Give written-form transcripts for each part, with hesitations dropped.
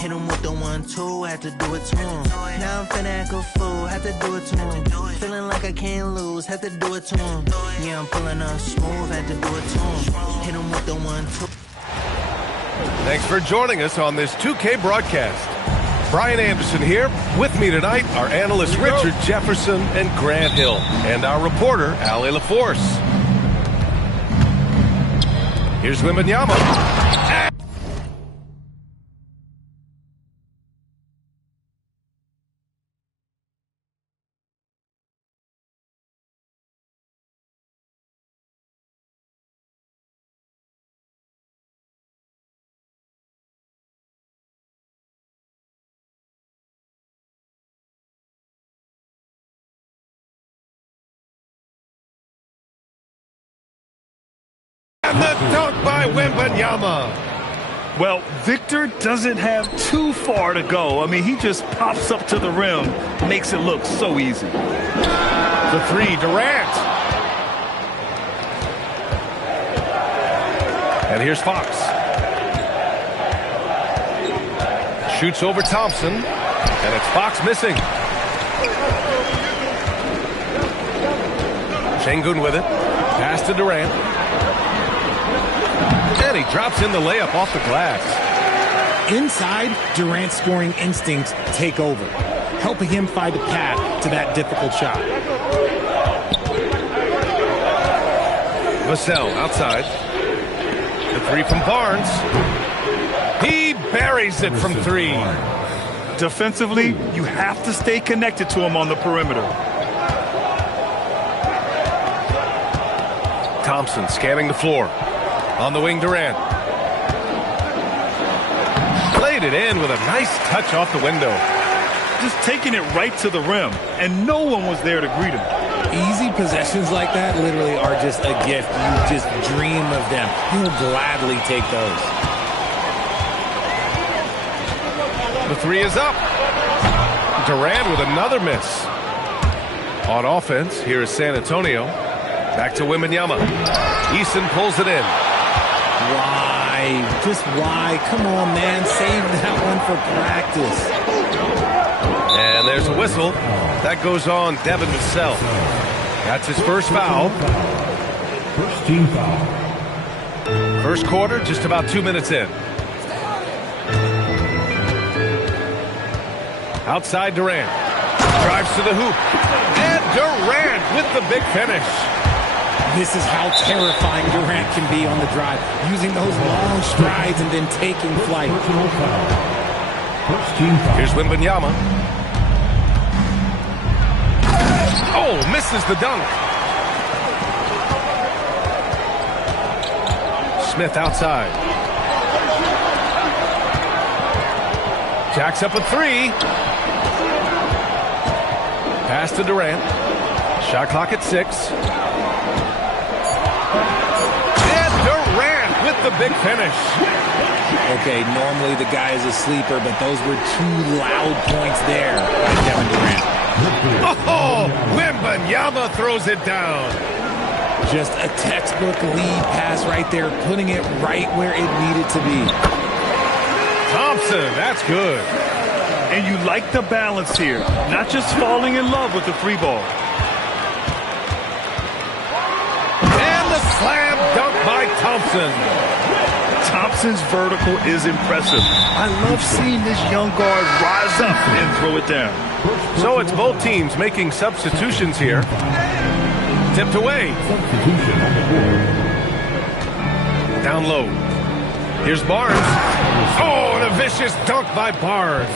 Hit him with the 1-2, had to do it to him. Now I'm finna act a fool, had to do it to him. Feeling like I can't lose, had to do it to him. Yeah, I'm pulling up smooth, had to do it to him. Hit him with the 1-2. Thanks for joining us on this 2K broadcast. Brian Anderson here. With me tonight are analysts Richard Jefferson and Grant Hill, and our reporter, Ali LaForce. Here's Wembanyama. And the dunk by Wembanyama. Well, Victor doesn't have too far to go. I mean, he just pops up to the rim, makes it look so easy. The three, Durant. And here's Fox. Shoots over Thompson, and it's Fox missing. Şengün with it. Pass to Durant. And he drops in the layup off the glass. Inside, Durant's scoring instincts take over, helping him find a path to that difficult shot. Vassell outside. The three from Barnes. He buries it from three. Defensively, you have to stay connected to him on the perimeter. Thompson scanning the floor. On the wing, Durant. Played it in with a nice touch off the window. Just taking it right to the rim, and no one was there to greet him. Easy possessions like that literally are just a gift. You just dream of them. You'll gladly take those. The three is up. Durant with another miss. On offense, here is San Antonio. Back to Wembanyama. Eason pulls it in. Why? Just why? Come on, man. Save that one for practice. And there's a whistle. That goes on Devin Vassell. That's his first foul. First team foul. First quarter, just about 2 minutes in. Outside Durant. Drives to the hoop. And Durant with the big finish. This is how terrifying Durant can be on the drive, using those long strides and then taking flight. Here's Wembanyama. Oh, misses the dunk. Smith outside. Jacks up a three. Pass to Durant. Shot clock at 6. With the big finish. Okay, normally the guy is a sleeper, but those were 2 loud points there by Kevin Durant. Oh, Wembanyama throws it down. Just a textbook lead pass right there, putting it right where it needed to be. Thompson, that's good. And you like the balance here, not just falling in love with the free ball. And the slam dunk by Thompson. Thompson's vertical is impressive. I love seeing this young guard rise up and throw it down. So it's both teams making substitutions here. Tipped away. Substitution on the board. Down low. Here's Barnes. Oh, and a vicious dunk by Barnes.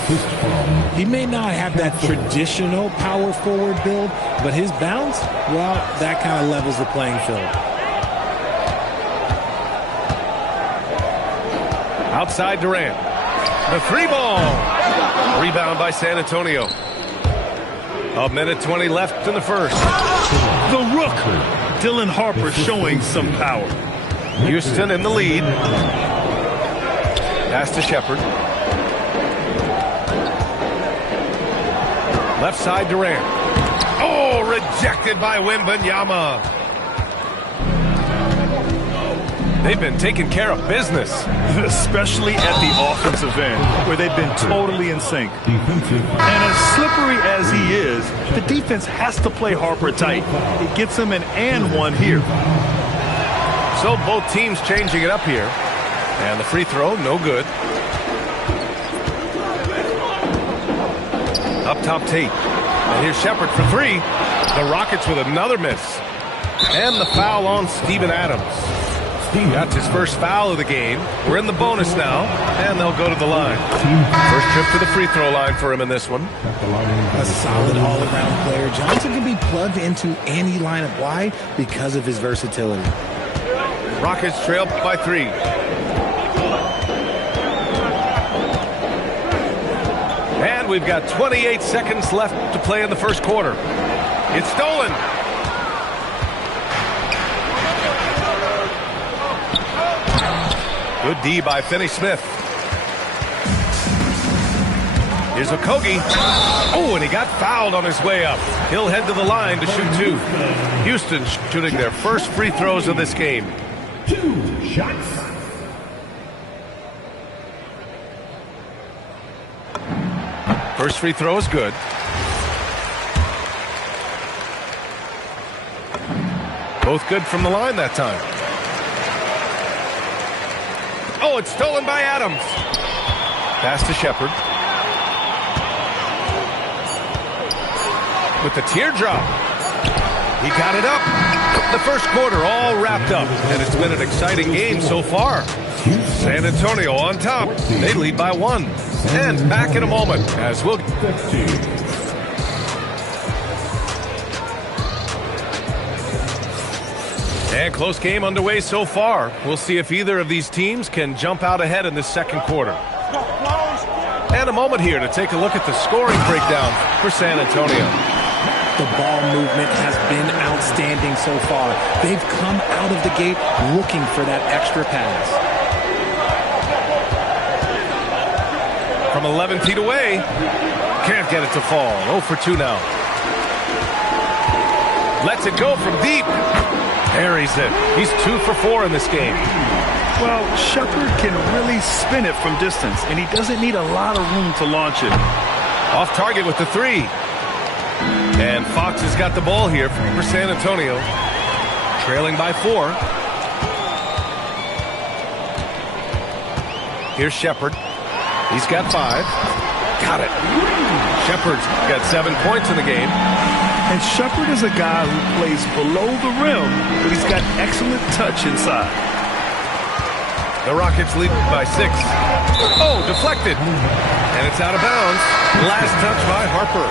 He may not have that traditional power forward build, but his bounce, well, that kind of levels the playing field. Outside Durant. The three ball. Rebound by San Antonio. 1:20 left in the first. The rook, Dylan Harper, showing some power. Houston in the lead. Pass to Shepard. Left side Durant. Oh, rejected by Wembanyama. They've been taking care of business. Especially at the offensive end, where they've been totally in sync. And as slippery as he is, the defense has to play Harper tight. It gets him an and one here. So both teams changing it up here. And the free throw, no good. Up top, Tate. And here's Shepard for three. The Rockets with another miss. And the foul on Steven Adams. That's his first foul of the game. We're in the bonus now, and they'll go to the line. First trip to the free throw line for him in this one. A solid all-around player. Johnson can be plugged into any lineup. Why? Because of his versatility. Rockets trail by 3. And we've got 28 seconds left to play in the first quarter. It's stolen. Good D by Finney-Smith. Here's Ggggg. Oh, and he got fouled on his way up. He'll head to the line to shoot 2. Houston shooting their first free throws of this game. 2 shots. First free throw is good. Both good from the line that time. Oh, it's stolen by Adams. Pass to Shepard. With the teardrop. He got it up. The first quarter all wrapped up. And it's been an exciting game so far. San Antonio on top. They lead by 1. And back in a moment as we'll... And close game underway so far. We'll see if either of these teams can jump out ahead in this second quarter. And a moment here to take a look at the scoring breakdown for San Antonio. The ball movement has been outstanding so far. They've come out of the gate looking for that extra pass. From 11 feet away, can't get it to fall. 0 for 2 now. Lets it go from deep. Buries it. He's 2 for 4 in this game. Well, Shepard can really spin it from distance, and he doesn't need a lot of room to launch it. Off target with the 3. And Fox has got the ball here for San Antonio. Trailing by 4. Here's Shepard. He's got 5. Got it. Shepard's got 7 points in the game. And Shepard is a guy who plays below the rim, but he's got excellent touch inside. The Rockets lead by 6. Oh, deflected. And it's out of bounds. Last touch by Harper.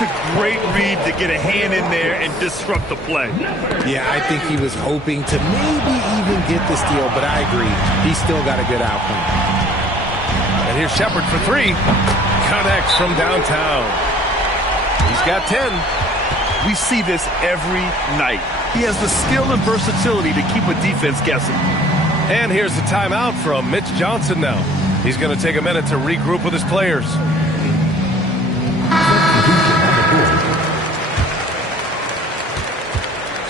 The great read to get a hand in there and disrupt the play. Yeah, I think he was hoping to maybe even get the steal, but I agree. He's still got a good outcome. And here's Shepard for 3. Connects from downtown. He's got 10. We see this every night. He has the skill and versatility to keep a defense guessing. And here's the timeout from Mitch Johnson now. He's going to take a minute to regroup with his players.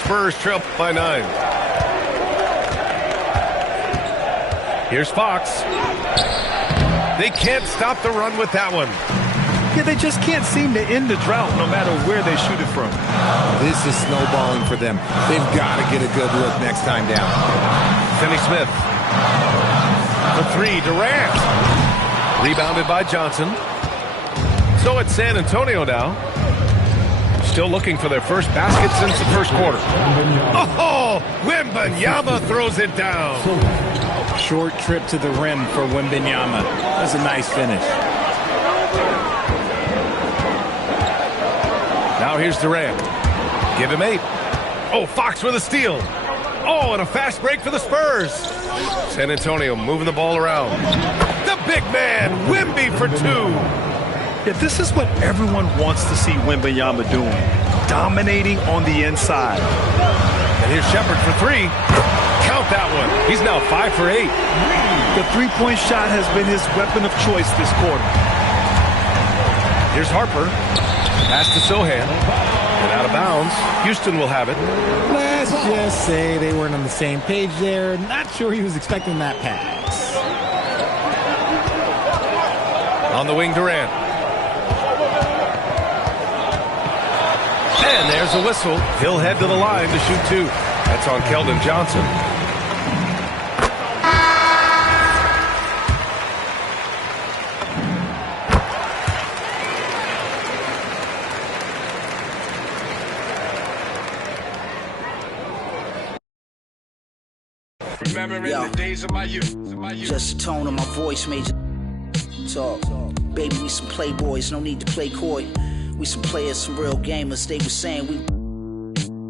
Spurs trail by 9. Here's Fox. They can't stop the run with that one. Yeah, they just can't seem to end the drought no matter where they shoot it from. This is snowballing for them. They've got to get a good look next time down. Finney-Smith. For 3, Durant. Rebounded by Johnson. So it's San Antonio now. Still looking for their first basket since the first quarter. Oh, Wembanyama throws it down. Short trip to the rim for Wembanyama. That's a nice finish. Now here's Durant. Give him 8. Oh, Fox with a steal. Oh, and a fast break for the Spurs. San Antonio moving the ball around. The big man, Wemby for 2. Yeah, this is what everyone wants to see Wembanyama doing. Dominating on the inside. And here's Shepard for 3. Count that one. He's now 5 for 8. The three-point shot has been his weapon of choice this quarter. Here's Harper. Pass to Sohan. And out of bounds. Houston will have it. Last Let's just say they weren't on the same page there. Not sure he was expecting that pass. On the wing, Durant. And there's a whistle. He'll head to the line to shoot two. That's on Keldon Johnson. Yo, just the tone of my voice made you talk. Baby, we some playboys, no need to play coy. We some players, some real gamers. They was saying we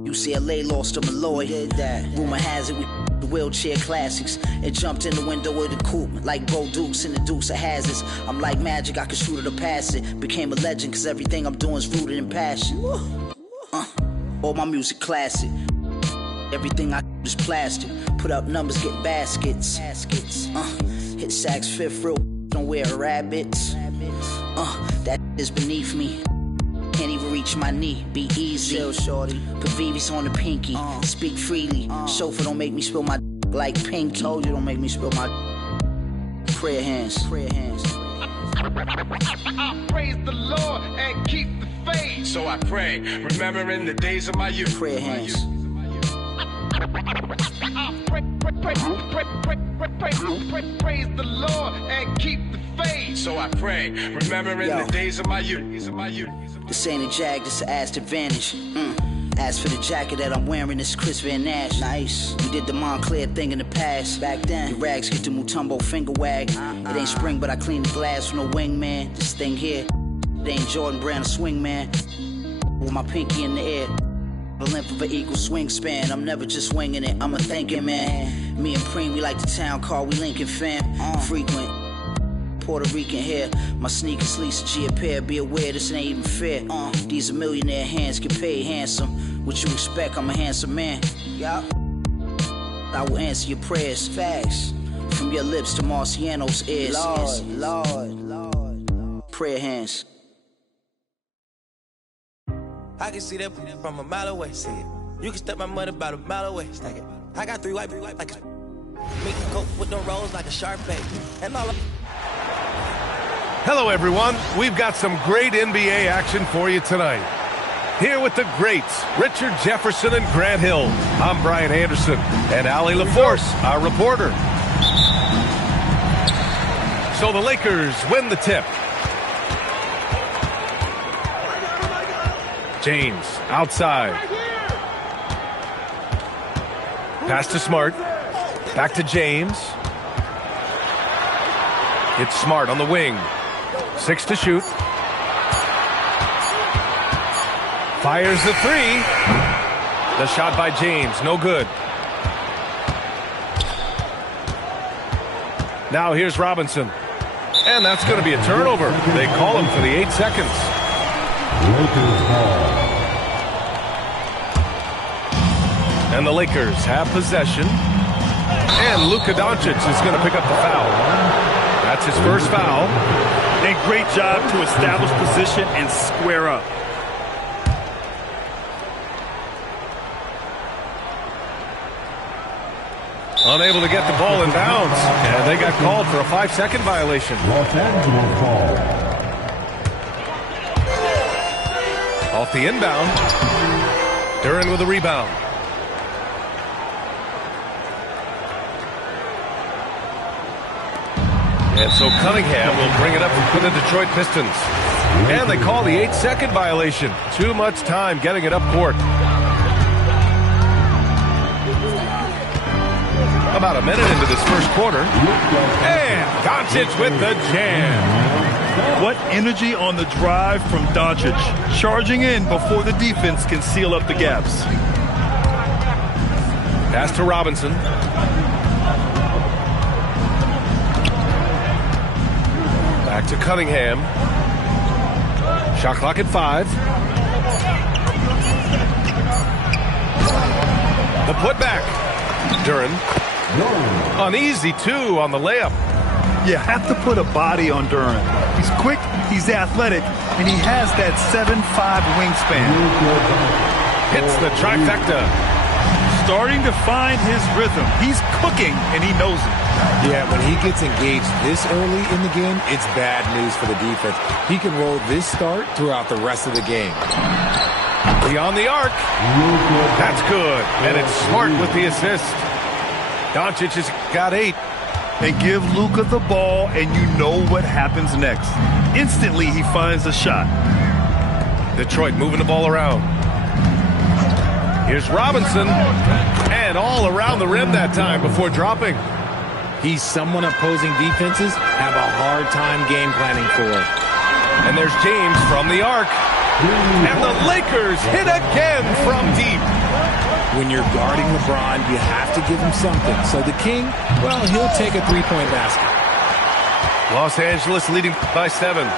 UCLA lost to Malloy. Did that. Rumor has it we the wheelchair classics and jumped in the window of the coupe like Bo Dukes in the Dukes of Hazards. I'm like magic, I can shoot it or pass it. Became a legend cause everything I'm doing is rooted in passion. All my music classic. Everything I is plastic. Put up numbers, get baskets. Hit sacks, fifth row, don't wear rabbits. That is beneath me. Can't even reach my knee, be easy. Chill, shorty. Put VVs on the pinky, speak freely. Chauffeur, don't make me spill my like Pinky. Told you, don't make me spill my prayer hands. Prayer hands. I praise the Lord and keep the faith. So I pray, remembering the days of my youth. Prayer hands. Praise the Lord and keep the faith. So I pray, remembering the days of my youth. This ain't a Jag, this a ass advantage. As for the jacket that I'm wearing, this Chris Van Nash. Nice. We did the Montclair thing in the past. Back then, your rags get the Mutombo finger wag. It ain't spring, but I clean the glass with no wingman. This thing here, it ain't Jordan Brand, a swing man. With my pinky in the air. The length of an equal swing span. I'm never just winging it, I'm a thinking man. Me and Preem, we like the town car, we Lincoln fam. Frequent Puerto Rican hair. My sneakers Lisa G a pair. Be aware this ain't even fair. These are millionaire hands, get paid handsome. What you expect, I'm a handsome man. Yup. I will answer your prayers. Facts. From your lips to Marciano's ears. Lord. Prayer hands. I can see that from a mile away. See it. You can step my money about a mile away. Stack it. I got three white like a make it coke with no rolls like a sharp bait. And all Hello, everyone. We've got some great NBA action for you tonight. Here with the greats, Richard Jefferson and Grant Hill. I'm Brian Anderson, and Ali LaForce, our reporter. So the Lakers win the tip. James, outside. Pass to Smart. Back to James. It's Smart on the wing. 6 to shoot. Fires the three. The shot by James, no good. Now here's Robinson. And that's going to be a turnover. They call him for the 8 seconds. And the Lakers have possession. And Luka Doncic is going to pick up the foul. That's his first foul. A great job to establish position and square up. Unable to get the ball in bounds. And they got called for a 5-second violation. Los Angeles ball. Off the inbound. Duran with a rebound. And so Cunningham will bring it up for the Detroit Pistons. And they call the 8-second violation. Too much time getting it up court. About a minute into this first quarter. And Doncic with the jam. What energy on the drive from Doncic. Charging in before the defense can seal up the gaps. Pass to Robinson. Back to Cunningham. Shot clock at 5. The putback. Duran. Uneasy, too, on the layup. You have to put a body on Duran. He's quick, he's athletic, and he has that 7'5" wingspan. Hits the trifecta. starting to find his rhythm. He's cooking, and he knows it. Yeah, when he gets engaged this early in the game, it's bad news for the defense. He can roll this start throughout the rest of the game. Beyond the arc. That's good. And it's Smart with the assist. Doncic has got 8. And give Luka the ball, and you know what happens next. Instantly, he finds a shot. Detroit moving the ball around. Here's Robinson. And all around the rim that time before dropping. He's someone opposing defenses have a hard time game planning for. And there's James from the arc. And the Lakers hit again from deep. When you're guarding LeBron, you have to give him something. So the King, well, he'll take a three-point basket. Los Angeles leading by 7.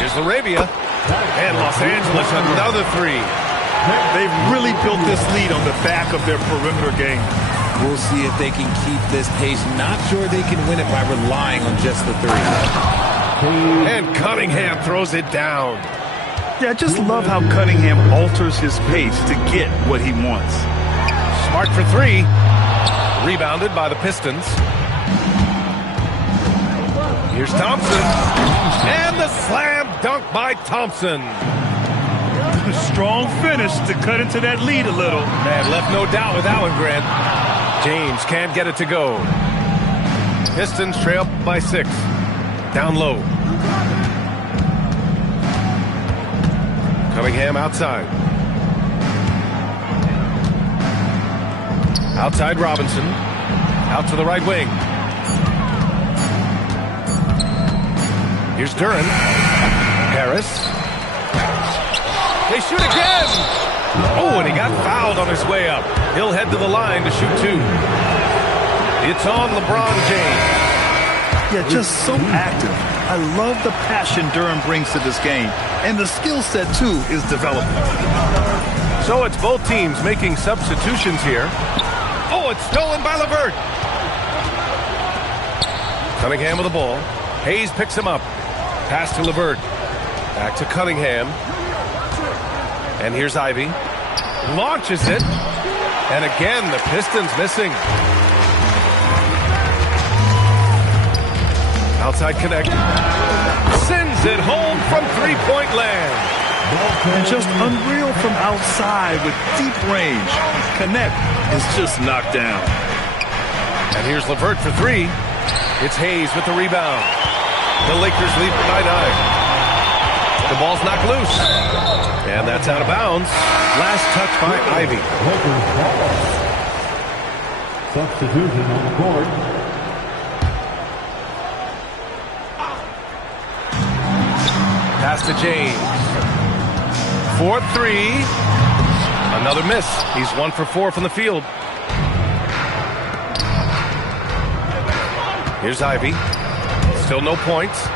Here's Arabia. And Los Angeles another 3. They've really built this lead on the back of their perimeter game. We'll see if they can keep this pace. Not sure they can win it by relying on just the 3. And Cunningham throws it down. Yeah, I just love how Cunningham alters his pace to get what he wants. Smart for 3. Rebounded by the Pistons. Here's Thompson. And the slam dunk by Thompson. A strong finish to cut into that lead a little. Man, left no doubt with that one, Grant. James can't get it to go. Pistons trail by 6. Down low. Cunningham outside. Outside Robinson. Out to the right wing. Here's Duran. Harris. They shoot again. Oh, and he got fouled on his way up. He'll head to the line to shoot 2. It's on LeBron James. Yeah, just so active. I love the passion Duran brings to this game. And the skill set, too, is developing. So it's both teams making substitutions here. Oh, it's stolen by LeVert. Cunningham with the ball. Hayes picks him up. Pass to LeVert. Back to Cunningham. And here's Ivy. Launches it. And again, the Pistons missing. Outside connect. Sends it home from three-point land. And just unreal from outside with deep range. Connect is just knocked down. And here's LeVert for 3. It's Hayes with the rebound. The Lakers lead by 9. The ball's knocked loose. And that's out of bounds. Last touch by Ivy. Substitution on the board. Pass to James. 4-3. Another miss. He's 1 for 4 from the field. Here's Ivy. Still no points.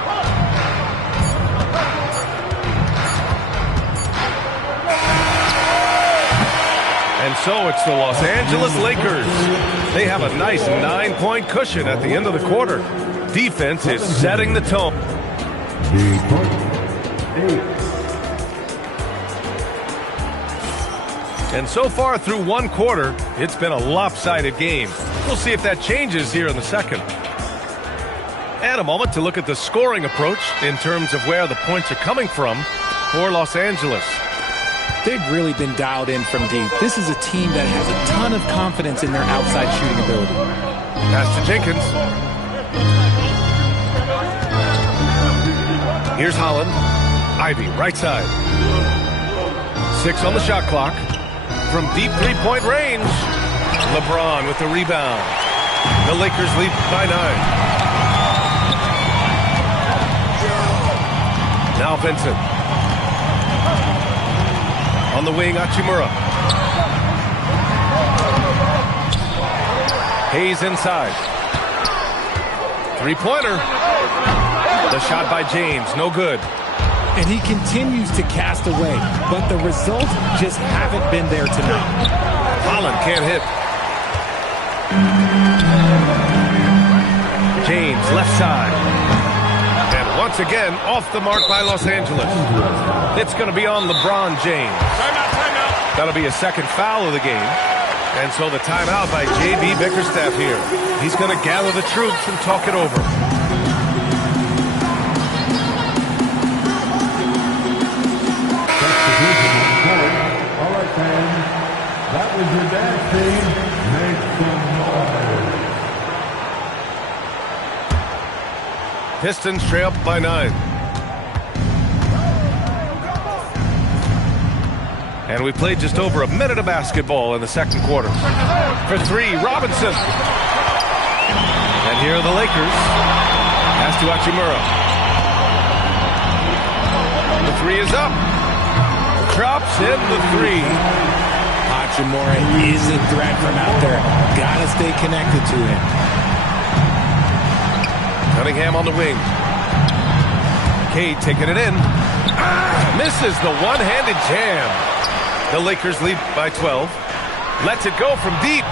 And so it's the Los Angeles Lakers. They have a nice 9-point cushion at the end of the quarter. Defense is setting the tone. And so far through one quarter, it's been a lopsided game. We'll see if that changes here in the second. And a moment to look at the scoring approach in terms of where the points are coming from for Los Angeles. They've really been dialed in from deep. This is a team that has a ton of confidence in their outside shooting ability. Pass to Jenkins. Here's Holland. Ivy, right side. 6 on the shot clock. From deep three-point range. LeBron with the rebound. The Lakers lead by 9. Now Vincent. On the wing, Hachimura. Hayes inside. Three-pointer. The shot by James, no good. And he continues to cast away, but the results just haven't been there tonight. Holland can't hit. James, left side. And once again, off the mark by Los Angeles. It's going to be on LeBron James. Timeout. That'll be a second foul of the game. And so the timeout by J.B. Bickerstaff here. He's going to gather the troops and talk it over. All right, fans. That was your dance team. Make some noise. Pistons trail by 9. And we played just over a minute of basketball in the second quarter. For 3, Robinson. And here are the Lakers. Pass to Hachimura. The 3 is up. Drops in the 3. Hachimura is a threat from out there. Gotta stay connected to him. Cunningham on the wing. Cade taking it in. Misses the one-handed jam. The Lakers lead by 12. Lets it go from deep.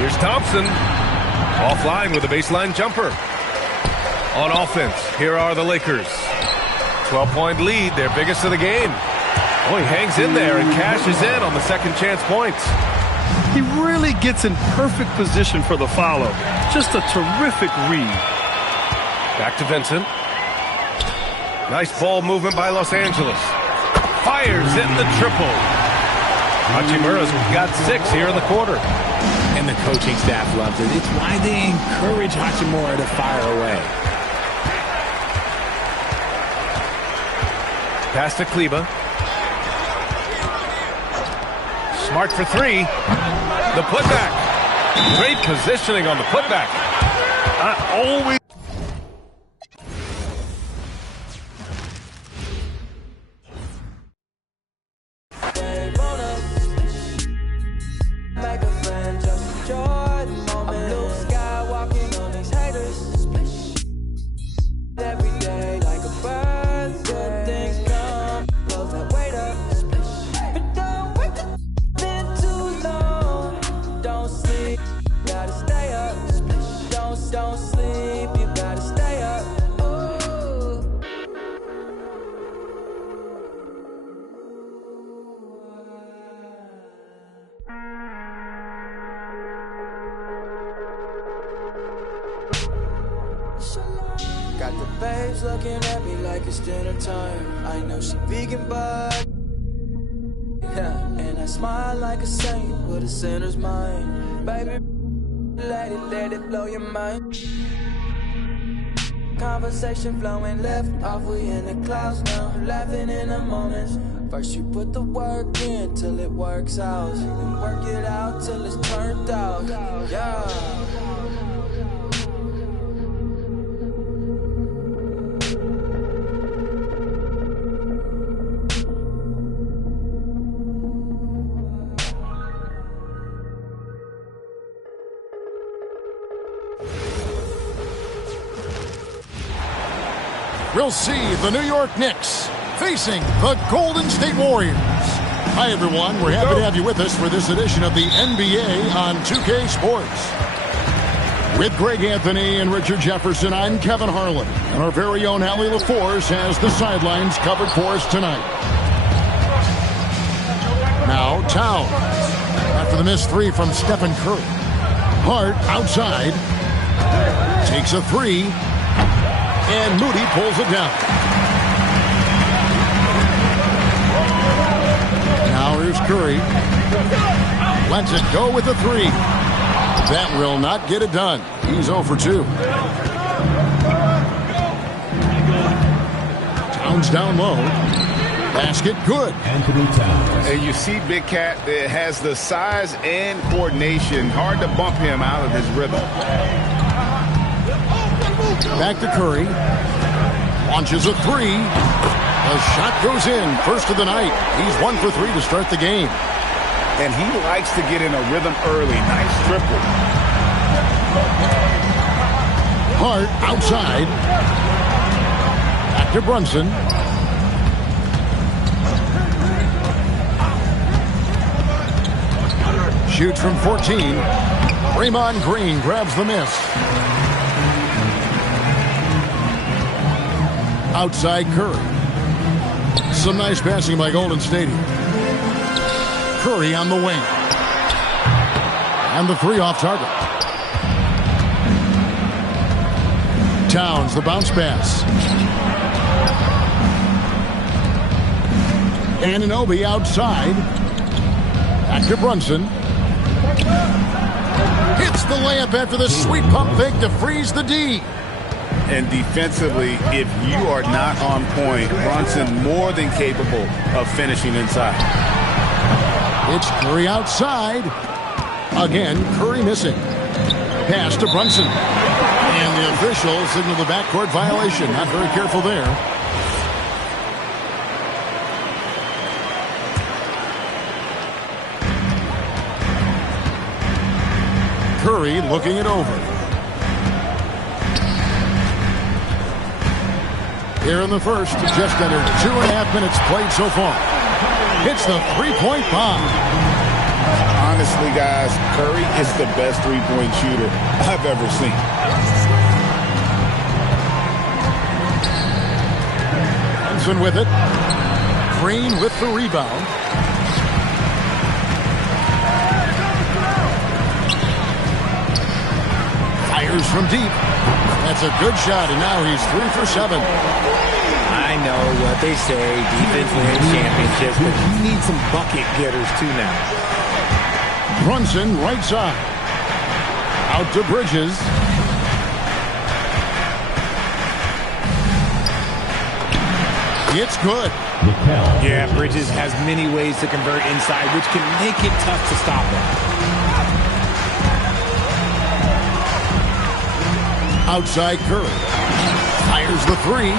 Here's Thompson. Offline with a baseline jumper. On offense, here are the Lakers. 12-point lead, their biggest of the game. Oh, he hangs in there and cashes in on the second chance points. He really gets in perfect position for the follow. Just a terrific read. Back to Vincent. Nice ball movement by Los Angeles. Fires in the triple. Hachimura's got 6 here in the quarter. And the coaching staff loves it. It's why they encourage Hachimura to fire away. Pass to Kleba. Smart for 3. The putback. Great positioning on the putback. I always... Got the babes looking at me like it's dinner time. I know she vegan, but yeah, and I smile like a saint with a sinner's mind. Baby, let it blow your mind. Conversation flowing left off, we in the clouds now, laughing in the moments. First you put the work in till it works out, then work it out till it's turned out. Yeah. We'll see the New York Knicks facing the Golden State Warriors. Hi, everyone. We're happy to have you with us for this edition of the NBA on 2K Sports. With Greg Anthony and Richard Jefferson, I'm Kevin Harlan. And our very own Allie LaForce has the sidelines covered for us tonight. Now, Towns. After the missed 3 from Stephen Curry. Hart outside. Takes a 3. And Moody pulls it down. Now here's Curry. Lets it go with a 3. That will not get it done. He's 0 for 2. Towns down low. Basket good. Anthony Towns. And you see Big Cat that has the size and coordination. Hard to bump him out of his rhythm. Back to Curry. Launches a 3. The shot goes in. First of the night. He's 1 for 3 to start the game. And he likes to get in a rhythm early. Nice triple. Hart outside. Back to Brunson. Shoots from 14. Draymond Green grabs the miss. Outside Curry. Some nice passing by Golden State. Curry on the wing. And the three off target. Towns, the bounce pass. Anunoby outside. Back to Brunson. Hits the layup after the sweet pump fake to freeze the D. And defensively, if you are not on point, Brunson more than capable of finishing inside. It's Curry outside. Again, Curry missing. Pass to Brunson. And the officials signal the backcourt violation. Not very careful there. Curry looking it over. Here in the first, just under 2.5 minutes played so far. Hits the three-point bomb. Honestly, guys, Curry is the best three-point shooter I've ever seen. Brunson with it. Green with the rebound. Fires from deep. That's a good shot, and now he's 3 for 7. I know what they say, defense wins championships, but you need some bucket getters too now. Brunson, right side. Out to Bridges. It's good. Yeah, Bridges has many ways to convert inside, which can make it tough to stop him. Outside Curry. Fires the three.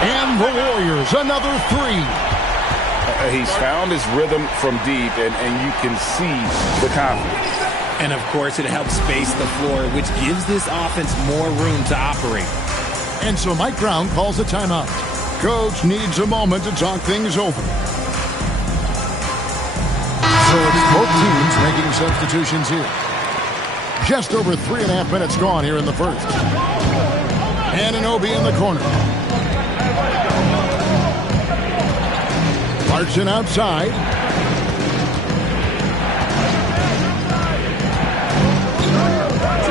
And the Warriors, another three. He's found his rhythm from deep, and you can see the confidence. And, of course, it helps space the floor, which gives this offense more room to operate. And so Mike Brown calls a timeout. Coach needs a moment to talk things over. So it's both teams making substitutions here. Just over 3.5 minutes gone here in the first. Anunoby in the corner. Clarkson outside.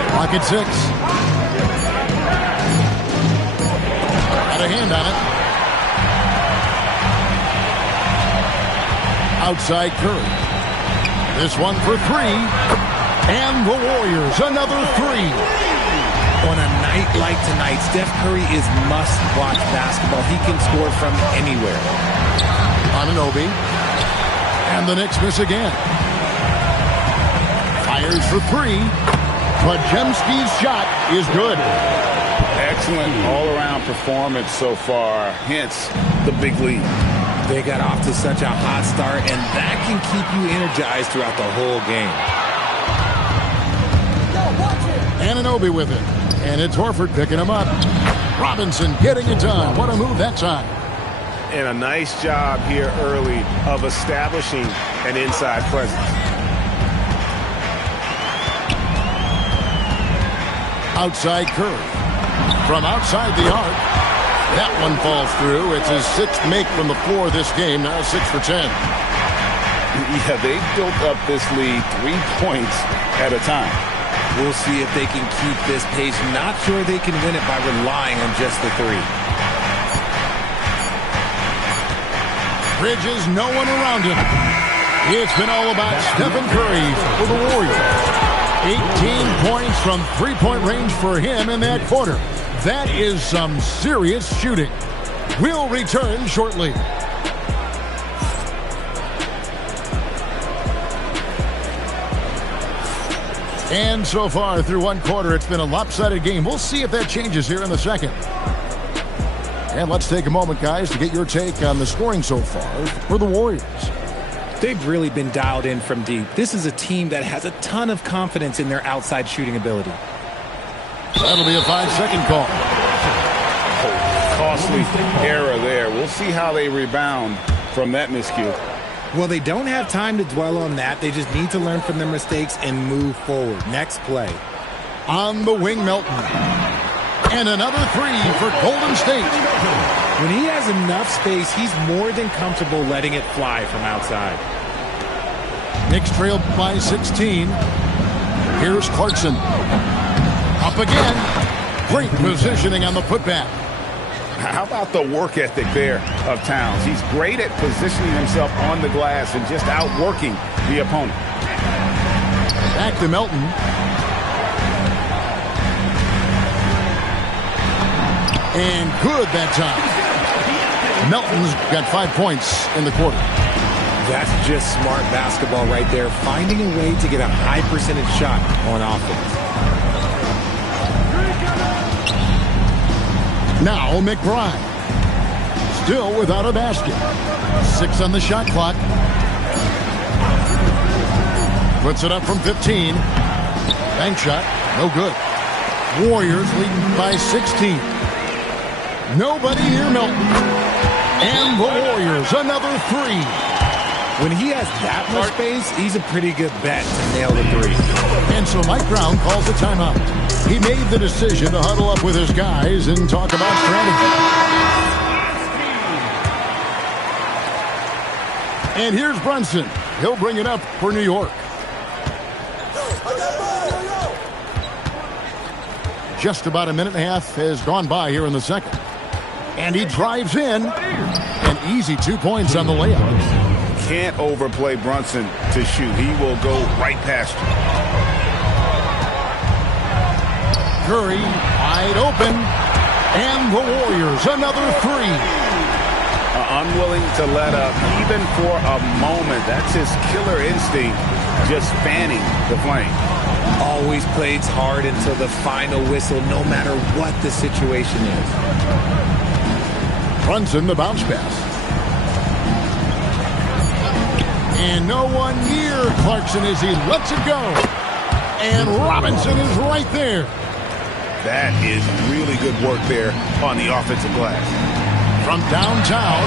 Clock at 6. Got a hand on it. Outside Curry. This one for 3. And the Warriors, another 3. On a night like tonight, Steph Curry is must-watch basketball. He can score from anywhere. Anunoby. And the Knicks miss again. Fires for 3. Podziemski's shot is good. Excellent all-around performance so far, hence the big lead. They got off to such a hot start, and that can keep you energized throughout the whole game. Anunoby with it. And it's Horford picking him up. Robinson getting it done. What a move that time. And a nice job here early of establishing an inside presence. Outside Curry. From outside the arc. That one falls through. It's his 6th make from the floor this game. Now 6 for 10. Yeah, they built up this lead 3 points at a time. We'll see if they can keep this pace. Not sure they can win it by relying on just the 3. Bridges, no one around him. It's been all about Stephen Curry for the Warriors. 18 points from three-point range for him in that quarter. That is some serious shooting. We'll return shortly. And so far through one quarter, it's been a lopsided game. We'll see if that changes here in the second. And let's take a moment, guys, to get your take on the scoring so far for the Warriors. They've really been dialed in from deep. This is a team that has a ton of confidence in their outside shooting ability. That'll be a 5-second call. Costly error there. We'll see how they rebound from that miscue. Well, they don't have time to dwell on that. They just need to learn from their mistakes and move forward. Next play. On the wing, Melton. And another 3 for Golden State. When he has enough space, he's more than comfortable letting it fly from outside. Knicks trail by 16. Here's Clarkson. Up again. Great positioning on the putback. How about the work ethic there of Towns? He's great at positioning himself on the glass and just outworking the opponent. Back to Melton. And good that time. Melton's got 5 points in the quarter. That's just smart basketball right there. Finding a way to get a high percentage shot on offense. Now McBride. Still without a basket. 6 on the shot clock. Puts it up from 15. Bank shot. No good. Warriors leading by 16. Nobody near Melton. And the Warriors another 3. When he has that much space, he's a pretty good bet to nail the 3. And so Mike Brown calls a timeout. He made the decision to huddle up with his guys and talk about strategy. And here's Brunson. He'll bring it up for New York. Just about a minute and a half has gone by here in the second. And he drives in. An easy 2 points on the layup. Can't overplay Brunson to shoot. He will go right past you. Curry wide open. And the Warriors another 3. Unwilling to let up even for a moment. That's his killer instinct, just fanning the flame. Always plays hard until the final whistle, no matter what the situation is. Brunson, the bounce pass. And no one near Clarkson as he lets it go. And Robinson is right there. That is really good work there on the offensive glass. From downtown,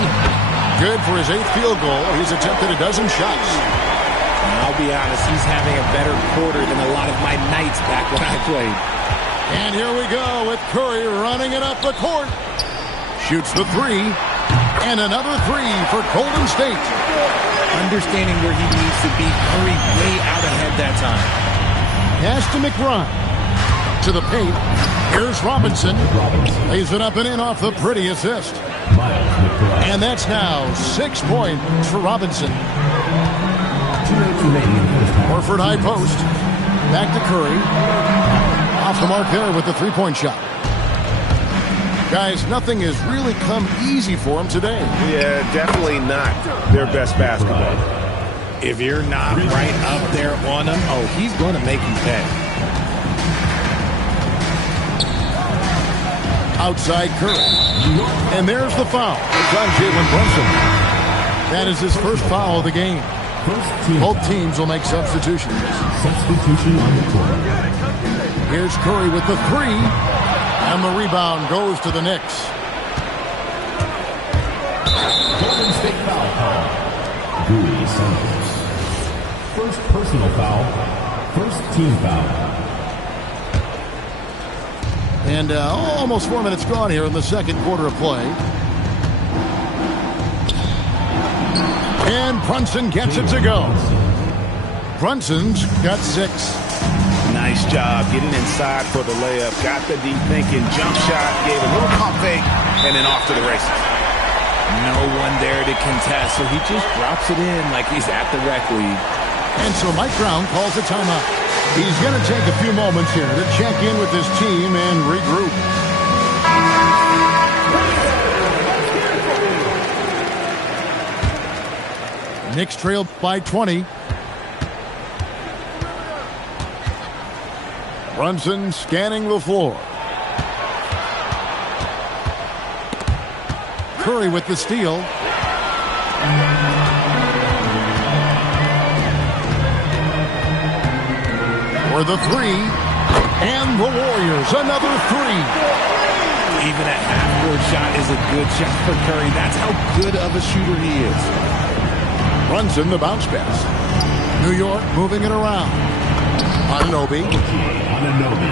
good for his 8th field goal. He's attempted a dozen shots. And I'll be honest, he's having a better quarter than a lot of my nights back when I played. And here we go with Curry running it up the court. Shoots the 3. And another 3 for Golden State. Understanding where he needs to be. Curry way out ahead that time. Pass to McBride. To the paint. Here's Robinson. Lays it up and in off the pretty assist. And that's now 6 points for Robinson. Horford high post. Back to Curry. Off the mark there with the 3-point shot. Guys, nothing has really come easy for him today. Yeah, definitely not their best basketball. If you're not right up there on him, oh, he's going to make you pay. Outside Curry. And there's the foul. It's on Jalen Brunson. That is his first foul of the game. Both teams will make substitutions. Substitution on the court. Here's Curry with the 3. And the rebound goes to the Knicks. Golden State foul call. Bowie Santos. First personal foul. First team foul. And almost 4 minutes gone here in the second quarter of play. And Brunson gets it to go. Brunson's got 6. Nice job getting inside for the layup. Got the deep thinking. Jump shot. Gave a little pump fake. And then off to the races. No one there to contest. So he just drops it in like he's at the rec league. And so Mike Brown calls a timeout. He's going to take a few moments here to check in with his team and regroup. Knicks trail by 20. Brunson scanning the floor. Curry with the steal. For the 3. And the Warriors another 3. Even a half-court shot is a good shot for Curry. That's how good of a shooter he is. Brunson the bounce pass. New York moving it around. Anunoby.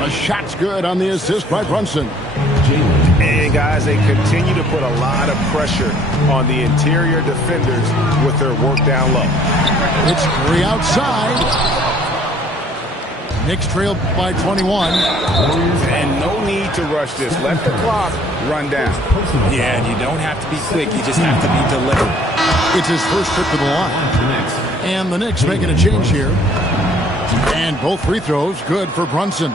A shot's good on the assist by Brunson. Jalen And, guys, they continue to put a lot of pressure on the interior defenders with their work down low. It's Curry outside. Knicks trail by 21. And no need to rush this. Let the clock run down. Yeah, and you don't have to be quick. You just have to be deliberate. It's his first trip to the line. And the Knicks making a change here. And both free throws good for Brunson.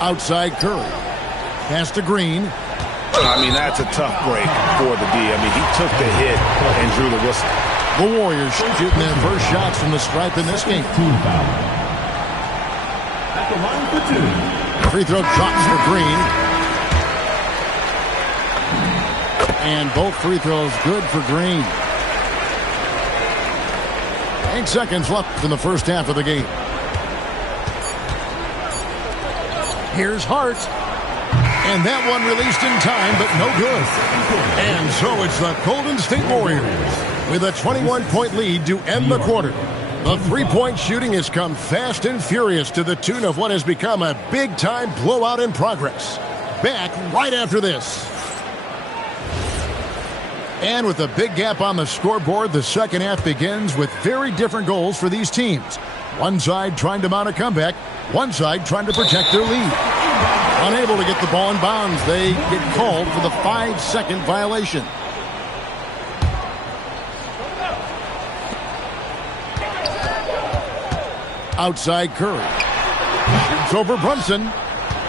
Outside Curry. Pass to Green. I mean, that's a tough break for the D. I mean, he took the hit and drew the whistle. The Warriors shooting their first shots from the stripe in this game. At the line for two. Free throw drops for Green. And both free throws good for Green. 8 seconds left in the first half of the game. Here's Hart. And that one released in time, but no good. And so it's the Golden State Warriors with a 21-point lead to end the quarter. The three-point shooting has come fast and furious to the tune of what has become a big-time blowout in progress. Back right after this. And with a big gap on the scoreboard, the second half begins with very different goals for these teams. One side trying to mount a comeback, one side trying to protect their lead. Unable to get the ball in bounds, they get called for the 5-second violation. Outside Curry. It's over Brunson.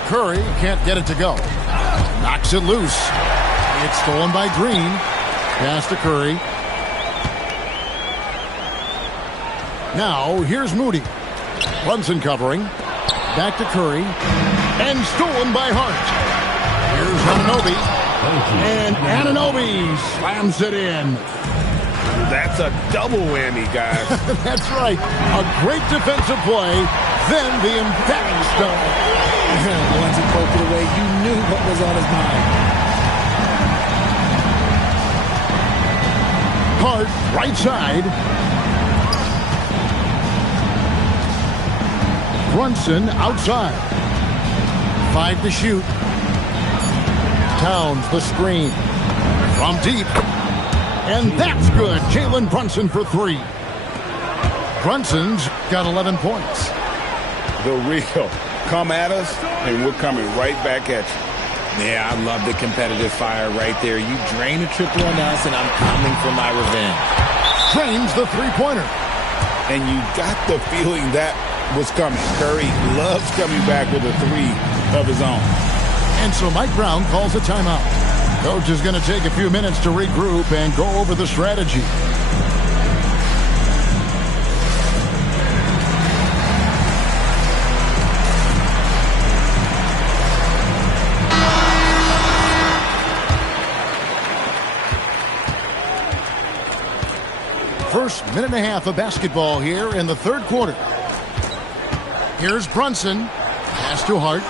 Curry can't get it to go. Knocks it loose. It's stolen by Green. Pass to Curry. Now, here's Moody. Brunson covering. Back to Curry. And stolen by Hart. Here's Anunoby. And Anunoby slams it in. That's a double whammy, guys. That's right. A great defensive play. Then the emphatic stuff. Once he poked it away, you knew what was on his mind. Hart, right side. Brunson outside. 5 to shoot. Towns the screen. From deep. And that's good. Jalen Brunson for 3. Brunson's got 11 points. The real. Come at us, and we're coming right back at you. Yeah, I love the competitive fire right there. You drain a triple on us, and I'm coming for my revenge. Drains the three-pointer. And you got the feeling that was coming. Curry loves coming back with a 3 of his own. And so Mike Brown calls a timeout. Coach is going to take a few minutes to regroup and go over the strategy. First minute and a half of basketball here in the third quarter. Here's Brunson. Pass to Hart.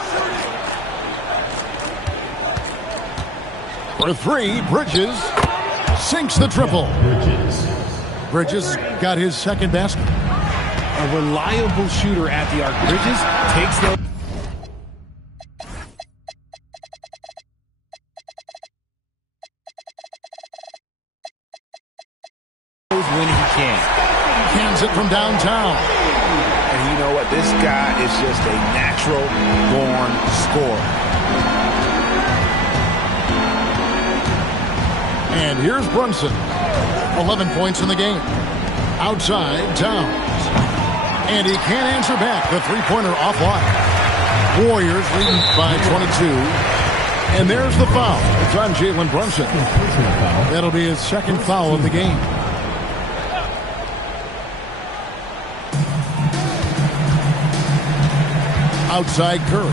For 3, Bridges sinks the triple. Bridges got his second basket. A reliable shooter at the arc. Bridges takes the... when he can. Cans it from downtown. And you know what? This guy is just a natural-born scorer. And here's Brunson. 11 points in the game. Outside, Towns. And he can't answer back. The three-pointer offline. Warriors leading by 22. And there's the foul. It's on Jalen Brunson. That'll be his second foul of the game. Outside Curry.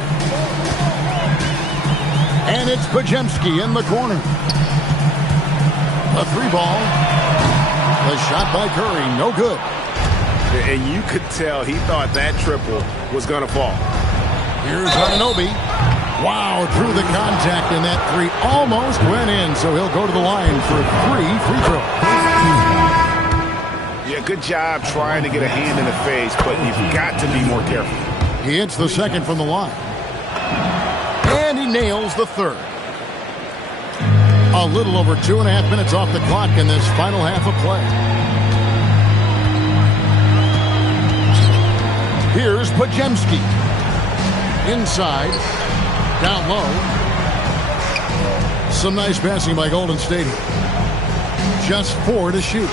And it's Podziemski in the corner. A 3-ball. The shot by Curry, no good. And you could tell he thought that triple was going to fall. Here's Anunoby. Wow, through the contact, and that 3 almost went in, so he'll go to the line for 3 free throws. Yeah, good job trying to get a hand in the face, but you've got to be more careful. He hits the second from the line. And he nails the third. A little over 2.5 minutes off the clock in this final half of play. Here's Pajemski. Inside. Down low. Some nice passing by Golden State. Just 4 to shoot.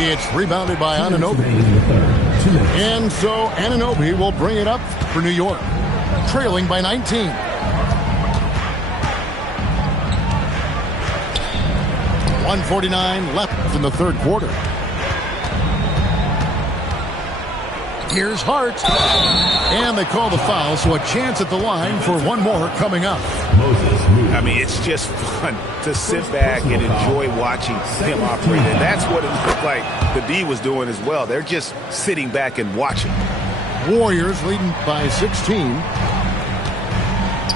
It's rebounded by Anunoby. And so Anunoby will bring it up for New York, trailing by 19. .149 left in the third quarter. Here's Hart. And they call the foul, so a chance at the line for one more coming up. I mean, it's just fun to sit back and enjoy watching him operate. And that's what it looked like the D was doing as well. They're just sitting back and watching. Warriors leading by 16.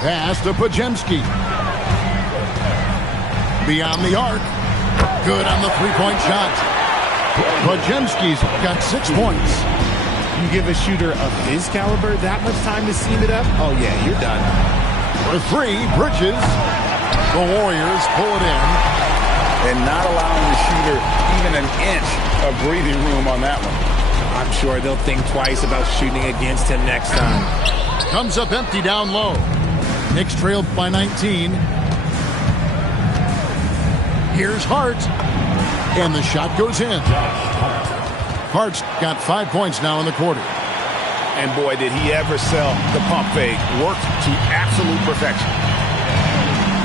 Pass to Pajemski. Beyond the arc. Good on the three-point shot. Pajemski's got 6 points. You give a shooter of his caliber that much time to seam it up? Oh, yeah, you're done. For 3, Bridges. The Warriors pull it in. And not allowing the shooter even an inch of breathing room on that one. I'm sure they'll think twice about shooting against him next time. Comes up empty down low. Knicks trailed by 19. Here's Hart. And the shot goes in. Hart's got 5 points now in the quarter. And boy, did he ever sell the pump fake. Worked to absolute perfection.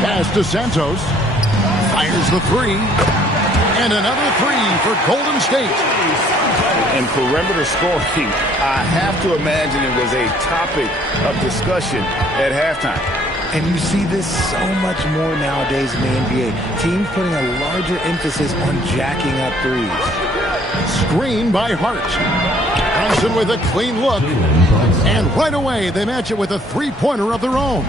Pass to Santos. Fires the 3. And another 3 for Golden State. And perimeter scoring, I have to imagine it was a topic of discussion at halftime. And you see this so much more nowadays in the NBA. Teams putting a larger emphasis on jacking up threes. Screen by Hart. Johnson with a clean look. And right away, they match it with a three-pointer of their own.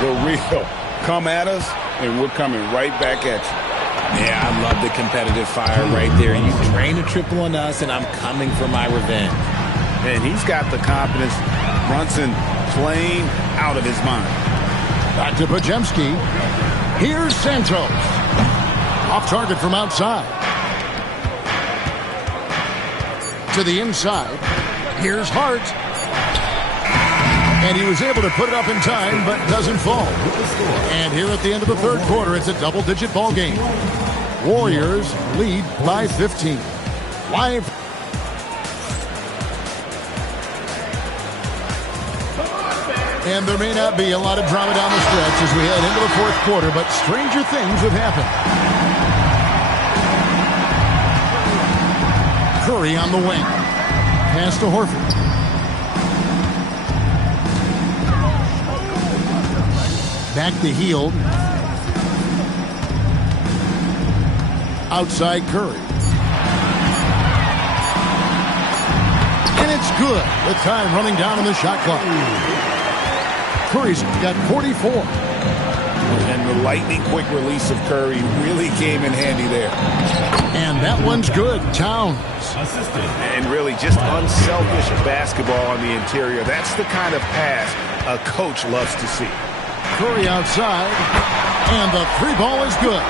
The real. Come at us, and we're coming right back at you. Yeah, I love the competitive fire right there. You drain a triple on us, and I'm coming for my revenge. And he's got the confidence. Brunson playing out of his mind. Back to Pajemski. Here's Santos. Off target from outside. To the inside. Here's Hart. And he was able to put it up in time, but doesn't fall. And here at the end of the third quarter, it's a double-digit ball game. Warriors lead by 15. Live. And there may not be a lot of drama down the stretch as we head into the fourth quarter, but stranger things have happened. Curry on the wing. Pass to Horford. Back to Hield. Outside Curry. And it's good with time running down on the shot clock. Curry's got 44. And the lightning quick release of Curry really came in handy there. And that one's good. Towns. And really just unselfish basketball on the interior. That's the kind of pass a coach loves to see. Curry outside. And the three ball is good.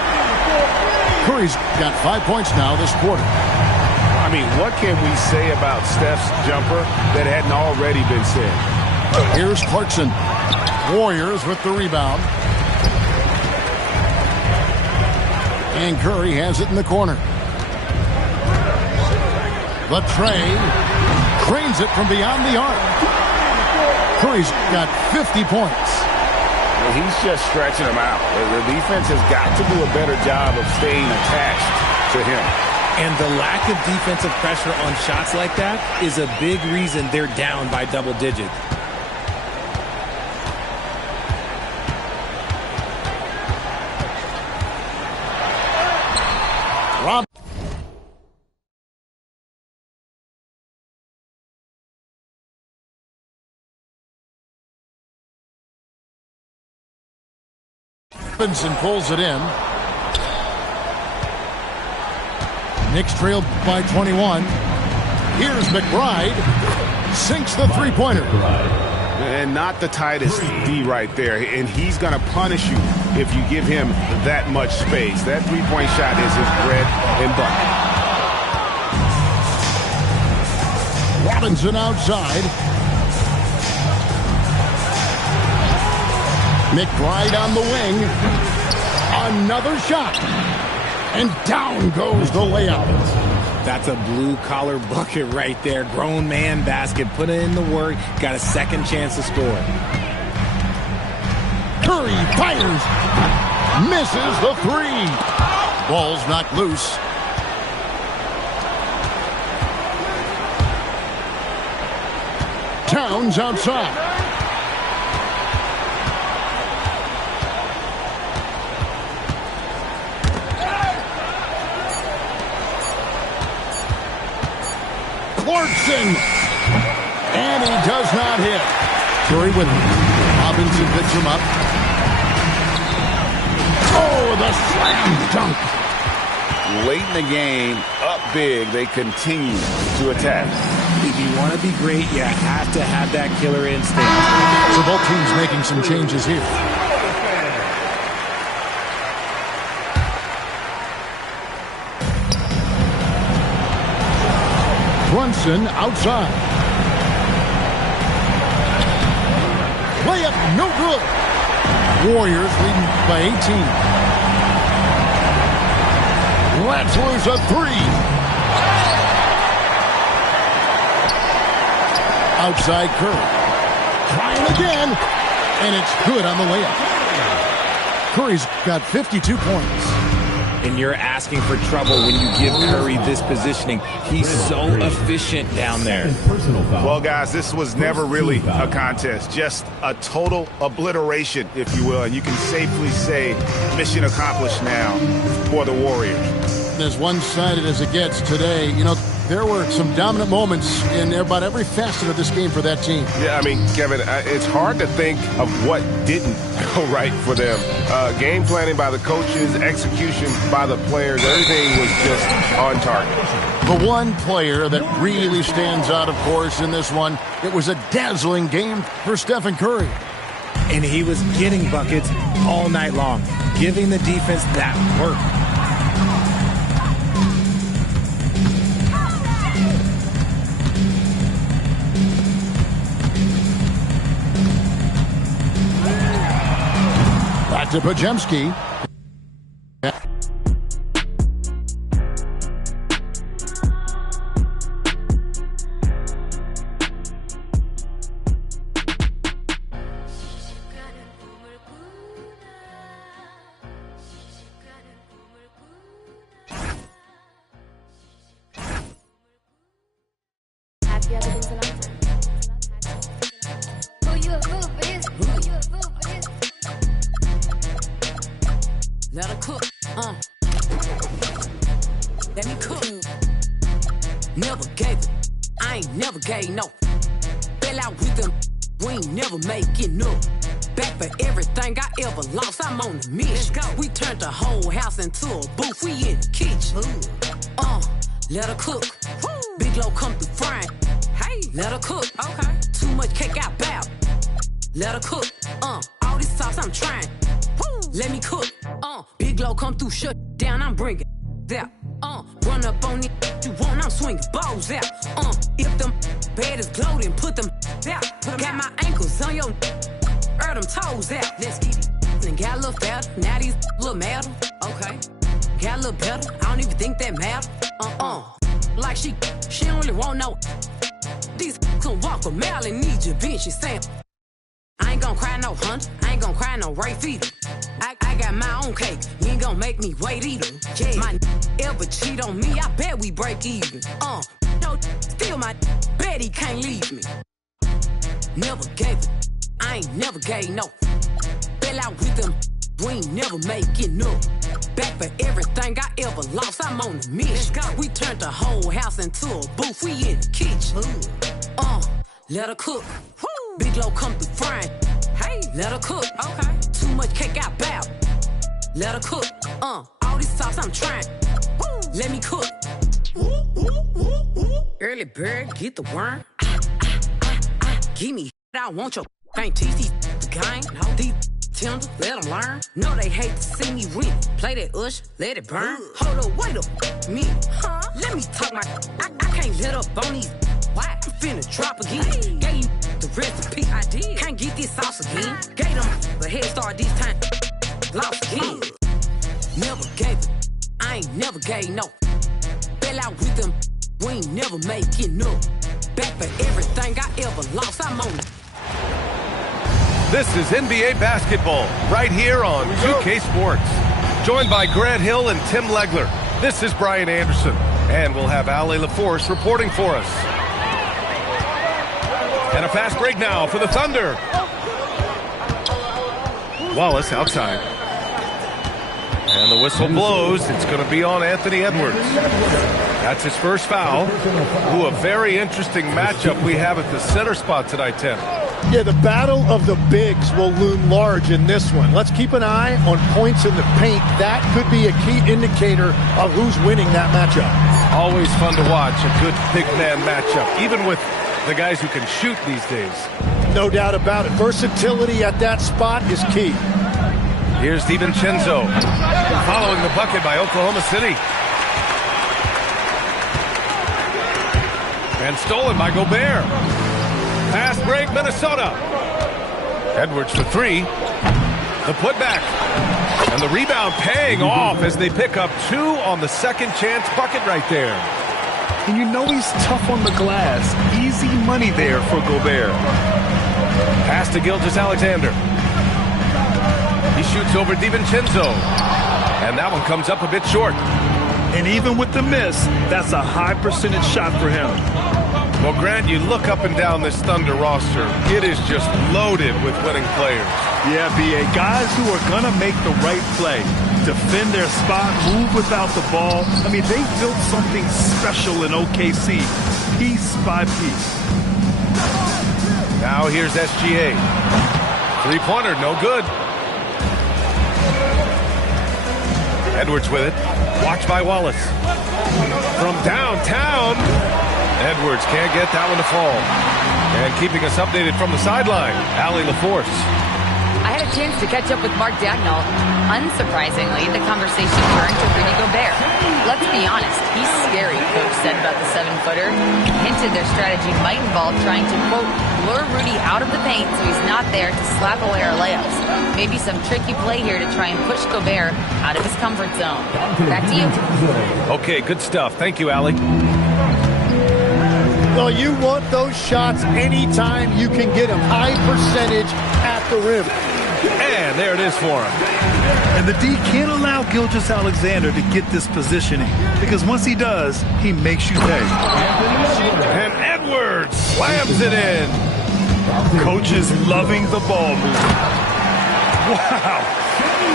Curry's got 5 points now this quarter. I mean, what can we say about Steph's jumper that hadn't already been said? Here's Clarkson. Warriors with the rebound. And Curry has it in the corner. The tray. Cranes it from beyond the arc. Curry's got 50 points. Well, he's just stretching them out. The defense has got to do a better job of staying attached to him. And the lack of defensive pressure on shots like that is a big reason they're down by double digits. Robinson pulls it in. Knicks trailed by 21. Here's McBride. Sinks the three-pointer. And not the tightest D right there. And he's going to punish you if you give him that much space. That three-point shot is his bread and butter. Robinson outside. McBride on the wing. Another shot. And down goes the layup. That's a blue-collar bucket right there. Grown man basket. Put in the work. Got a second chance to score. Curry fires. Misses the three. Ball's knocked loose. Towns outside. Clarkson. And he does not hit. Curry with him. Robinson picks him up. Oh, the slam dunk. Late in the game, up big, they continue to attack. If you want to be great, you have to have that killer instinct. So both teams making some changes here. Brunson outside. Layup no good. Warriors leading by 18. Let's lose a three. Outside Curry. Trying again. And it's good on the layup. Curry's got 52 points. And you're asking for trouble when you give Curry this positioning. He's so efficient down there. Well, guys, this was never really a contest. Just a total obliteration, if you will. And you can safely say mission accomplished now for the Warriors. As one-sided as it gets today, you know, there were some dominant moments in about every facet of this game for that team. Yeah, I mean, Kevin, it's hard to think of what didn't go right for them. Game planning by the coaches, execution by the players, everything was just on target. The one player that really stands out, of course, in this one, it was a dazzling game for Stephen Curry. And he was getting buckets all night long, giving the defense that work. To Pajemski. Let her cook, let me cook. Never gave it, I ain't never gave no. Fell out with them, we ain't never making up. Back for everything I ever lost, I'm on the mission. We turned the whole house into a booth, we in the kitchen. Let her cook, Big Low come through frying. Hey, let her cook, okay. Too much cake out bow. Let her cook, all this sauce I'm trying. Let me cook, Big Low come through, shut down, I'm bringing that. Run up on it, you want, I'm swinging balls out. If them bad is glow, then put them out. Got my ankles on your, them toes out. Let's get it. And got a little fatter, now these little matter. Okay, got a little better, I don't even think that matter. Like she don't really want no. These can walk a mile and need your bench, she's saying. I ain't gon' cry no hunter, I ain't gon' cry no Rafe either. I got my own cake, you ain't gon' make me wait either. Yeah. My ever cheat on me, I bet we break even. No, still my bet he can't leave me. Never gave it, I ain't never gave no. Fell out with them, we ain't never making up. Back for everything I ever lost, I'm on the mission. We turned the whole house into a booth, we in the kitchen. Let her cook. Big Low come through frying. Hey, let her cook. Okay. Too much cake out bow. Let her cook. All this sauce I'm trying. Let me cook. Early bird, get the worm. Give me, I want your. Can't teach these the game. No, these tender, let them learn. No, they hate to see me win. Play that ush, let it burn. Hold up, wait up, me. Huh? Let me talk my. I can't let up on these. Why? I'm finna drop again. Gave you the recipe. I did. Can't get this sauce again. Gave them the head start this time. Lost again. Never gave it. I ain't never gave no. Fell out with them. We ain't never making up. Back for everything I ever lost. I'm on it. This is NBA basketball right here on 2K Sports. Joined by Grant Hill and Tim Legler. This is Brian Anderson. And we'll have Ali LaForce reporting for us. And a fast break now for the Thunder. Wallace outside. And the whistle blows. It's going to be on Anthony Edwards. That's his first foul. Ooh, a very interesting matchup we have at the center spot tonight, Tim. Yeah, the battle of the bigs will loom large in this one. Let's keep an eye on points in the paint. That could be a key indicator of who's winning that matchup. Always fun to watch a good big man matchup, even with the guys who can shoot these days. No doubt about it. Versatility at that spot is key. Here's DiVincenzo following the bucket by Oklahoma City. And stolen by Gobert. Fast break, Minnesota. Edwards for three. The putback. And the rebound paying off as they pick up two on the second chance bucket right there. And you know he's tough on the glass. Easy money there for Gobert. Pass to Gilgeous-Alexander. He shoots over DiVincenzo. And that one comes up a bit short. And even with the miss, that's a high percentage shot for him. Well, Grant, you look up and down this Thunder roster. It is just loaded with winning players. Yeah, B.A. Guys who are going to make the right play. Defend their spot, move without the ball. I mean, they built something special in OKC. Piece by piece. Now here's SGA. Three-pointer, no good. Edwards with it. Watched by Wallace. From downtown. Edwards can't get that one to fall. And keeping us updated from the sideline, Ali LaForce. I had a chance to catch up with Mark Dagnall. Unsurprisingly, the conversation turned to Rudy Gobert. Let's be honest, he's scary, Coach said about the 7-footer. Hinted their strategy might involve trying to, quote, lure Rudy out of the paint so he's not there to slap away our layups. Maybe some tricky play here to try and push Gobert out of his comfort zone. Back to you. Okay, good stuff. Thank you, Ali. Well, you want those shots anytime you can get them. High percentage at the rim. And there it is for him. And the D can't allow Gilgeous-Alexander to get this positioning, because once he does, he makes you pay. And Edwards slams it in. Coach is loving the ball movement. Wow.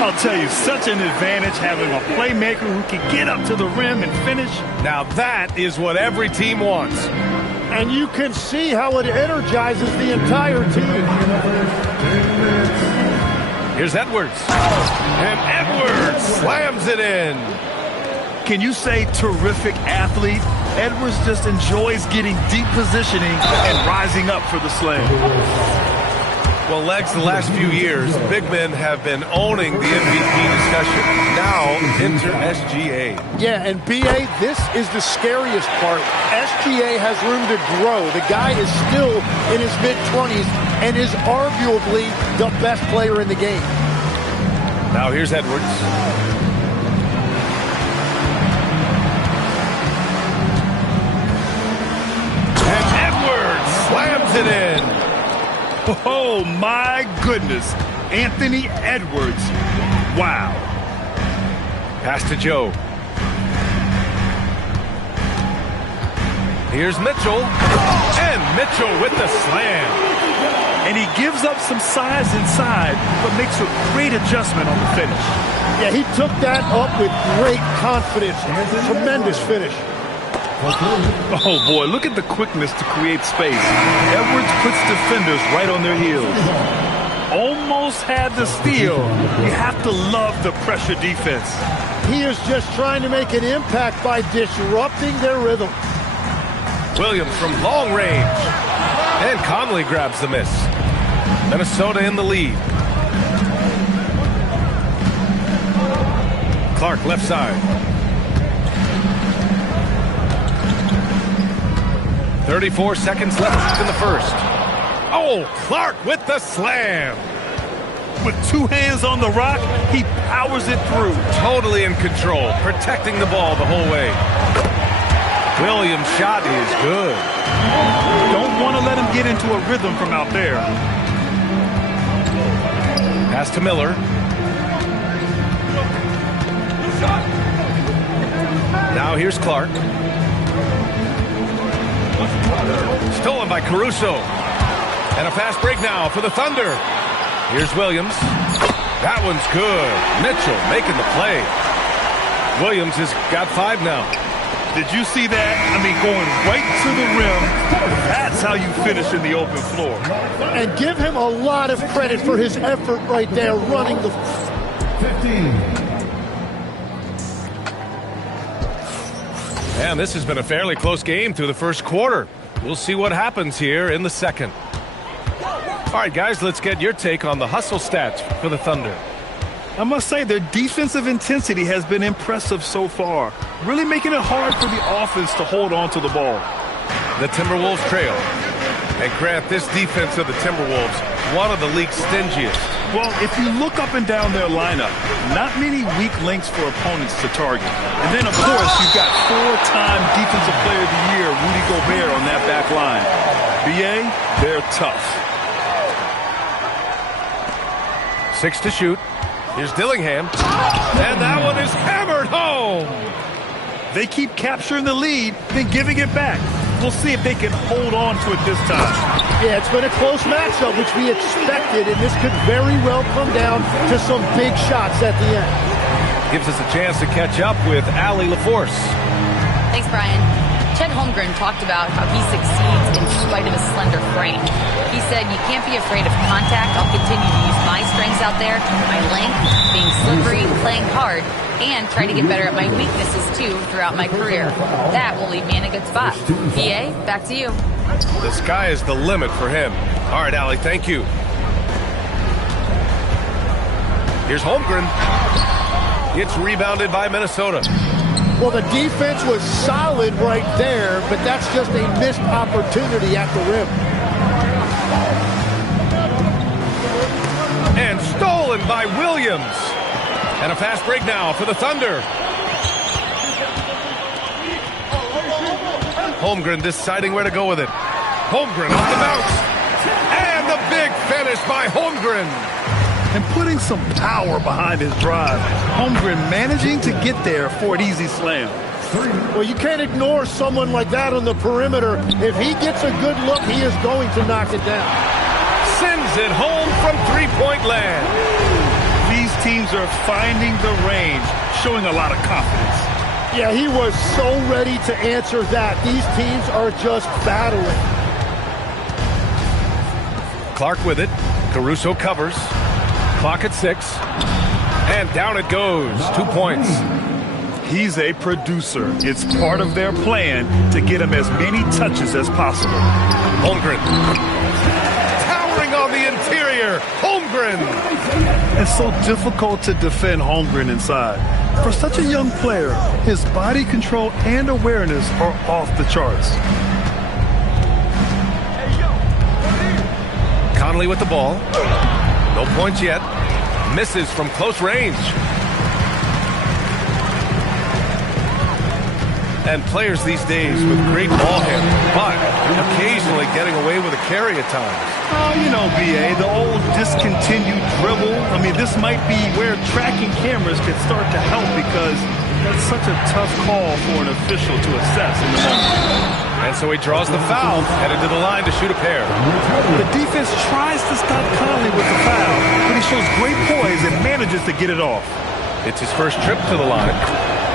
I'll tell you, such an advantage having a playmaker who can get up to the rim and finish. Now that is what every team wants. And you can see how it energizes the entire team. Here's Edwards. And Edwards slams it in. Can you say terrific athlete? Edwards just enjoys getting deep positioning and rising up for the slam. Well, Legs, the last few years, big men have been owning the MVP discussion. Now, enter SGA. Yeah, and B.A., this is the scariest part. SGA has room to grow. The guy is still in his mid-20s and is arguably the best player in the game. Now here's Edwards. And Edwards slams it in. Oh, my goodness. Anthony Edwards. Wow. Pass to Joe. Here's Mitchell. And Mitchell with the slam. And he gives up some size inside, but makes a great adjustment on the finish. Yeah, he took that up with great confidence. Tremendous finish. Oh, boy, look at the quickness to create space. Edwards puts defenders right on their heels. Almost had the steal. You have to love the pressure defense. He is just trying to make an impact by disrupting their rhythm. Williams from long range. And Conley grabs the miss. Minnesota in the lead. Clark left side. 34 seconds left in the first. Oh, Clark with the slam. With two hands on the rock, he powers it through. Totally in control, protecting the ball the whole way. Williams' shot is good. Don't want to let him get into a rhythm from out there. Pass to Miller. Now here's Clark. Stolen by Caruso. And a fast break now for the Thunder. Here's Williams. That one's good. Mitchell making the play. Williams has got 5 now. Did you see that? I mean, going right to the rim. That's how you finish in the open floor. And give him a lot of credit for his effort right there, running the... 15. And this has been a fairly close game through the first quarter. We'll see what happens here in the second. All right, guys, let's get your take on the hustle stats for the Thunder. I must say their defensive intensity has been impressive so far, really making it hard for the offense to hold on to the ball. The Timberwolves trail. And Grant, this defense of the Timberwolves, one of the league's stingiest. Well, if you look up and down their lineup, not many weak links for opponents to target. And then, of course, you've got 4-time Defensive Player of the Year, Rudy Gobert, on that back line. BA, they're tough. 6 to shoot. Here's Dillingham. And that one is hammered home. They keep capturing the lead, then giving it back. We'll see if they can hold on to it this time. Yeah, it's been a close matchup, which we expected, and this could very well come down to some big shots at the end. Gives us a chance to catch up with Allie LaForce. Thanks, Brian. Chet Holmgren talked about how he succeeds in spite of his slender frame. He said, "You can't be afraid of contact. I'll continue to use my strengths out there, my length, being slippery, playing hard, and try to get better at my weaknesses, too, throughout my career. That will leave me in a good spot." BA, back to you. The sky is the limit for him. All right, Allie, thank you. Here's Holmgren. It's rebounded by Minnesota. Well, the defense was solid right there, but that's just a missed opportunity at the rim. And stolen by Williams. And a fast break now for the Thunder. Holmgren deciding where to go with it. Holmgren off the bounce. And the big finish by Holmgren. And putting some power behind his drive. Holmgren managing to get there for an easy slam. Well, you can't ignore someone like that on the perimeter. If he gets a good look, he is going to knock it down. Sends it home from three-point land. These teams are finding the range, showing a lot of confidence. Yeah, he was so ready to answer that. These teams are just battling. Clark with it. Caruso covers. Clock at 6. And down it goes. 2 points. He's a producer. It's part of their plan to get him as many touches as possible. Holmgren. Towering on the interior. Holmgren. It's so difficult to defend Holmgren inside. For such a young player, his body control and awareness are off the charts. Conley with the ball. No points yet. Misses from close range. And players these days with great ball handling, but occasionally getting away with a carry at times. Oh, you know, BA, the old discontinued dribble. I mean, this might be where tracking cameras could start to help because that's such a tough call for an official to assess in the moment. And so he draws the foul, headed to the line to shoot a pair. The defense tries to stop Conley with the foul, but he shows great poise and manages to get it off. It's his first trip to the line.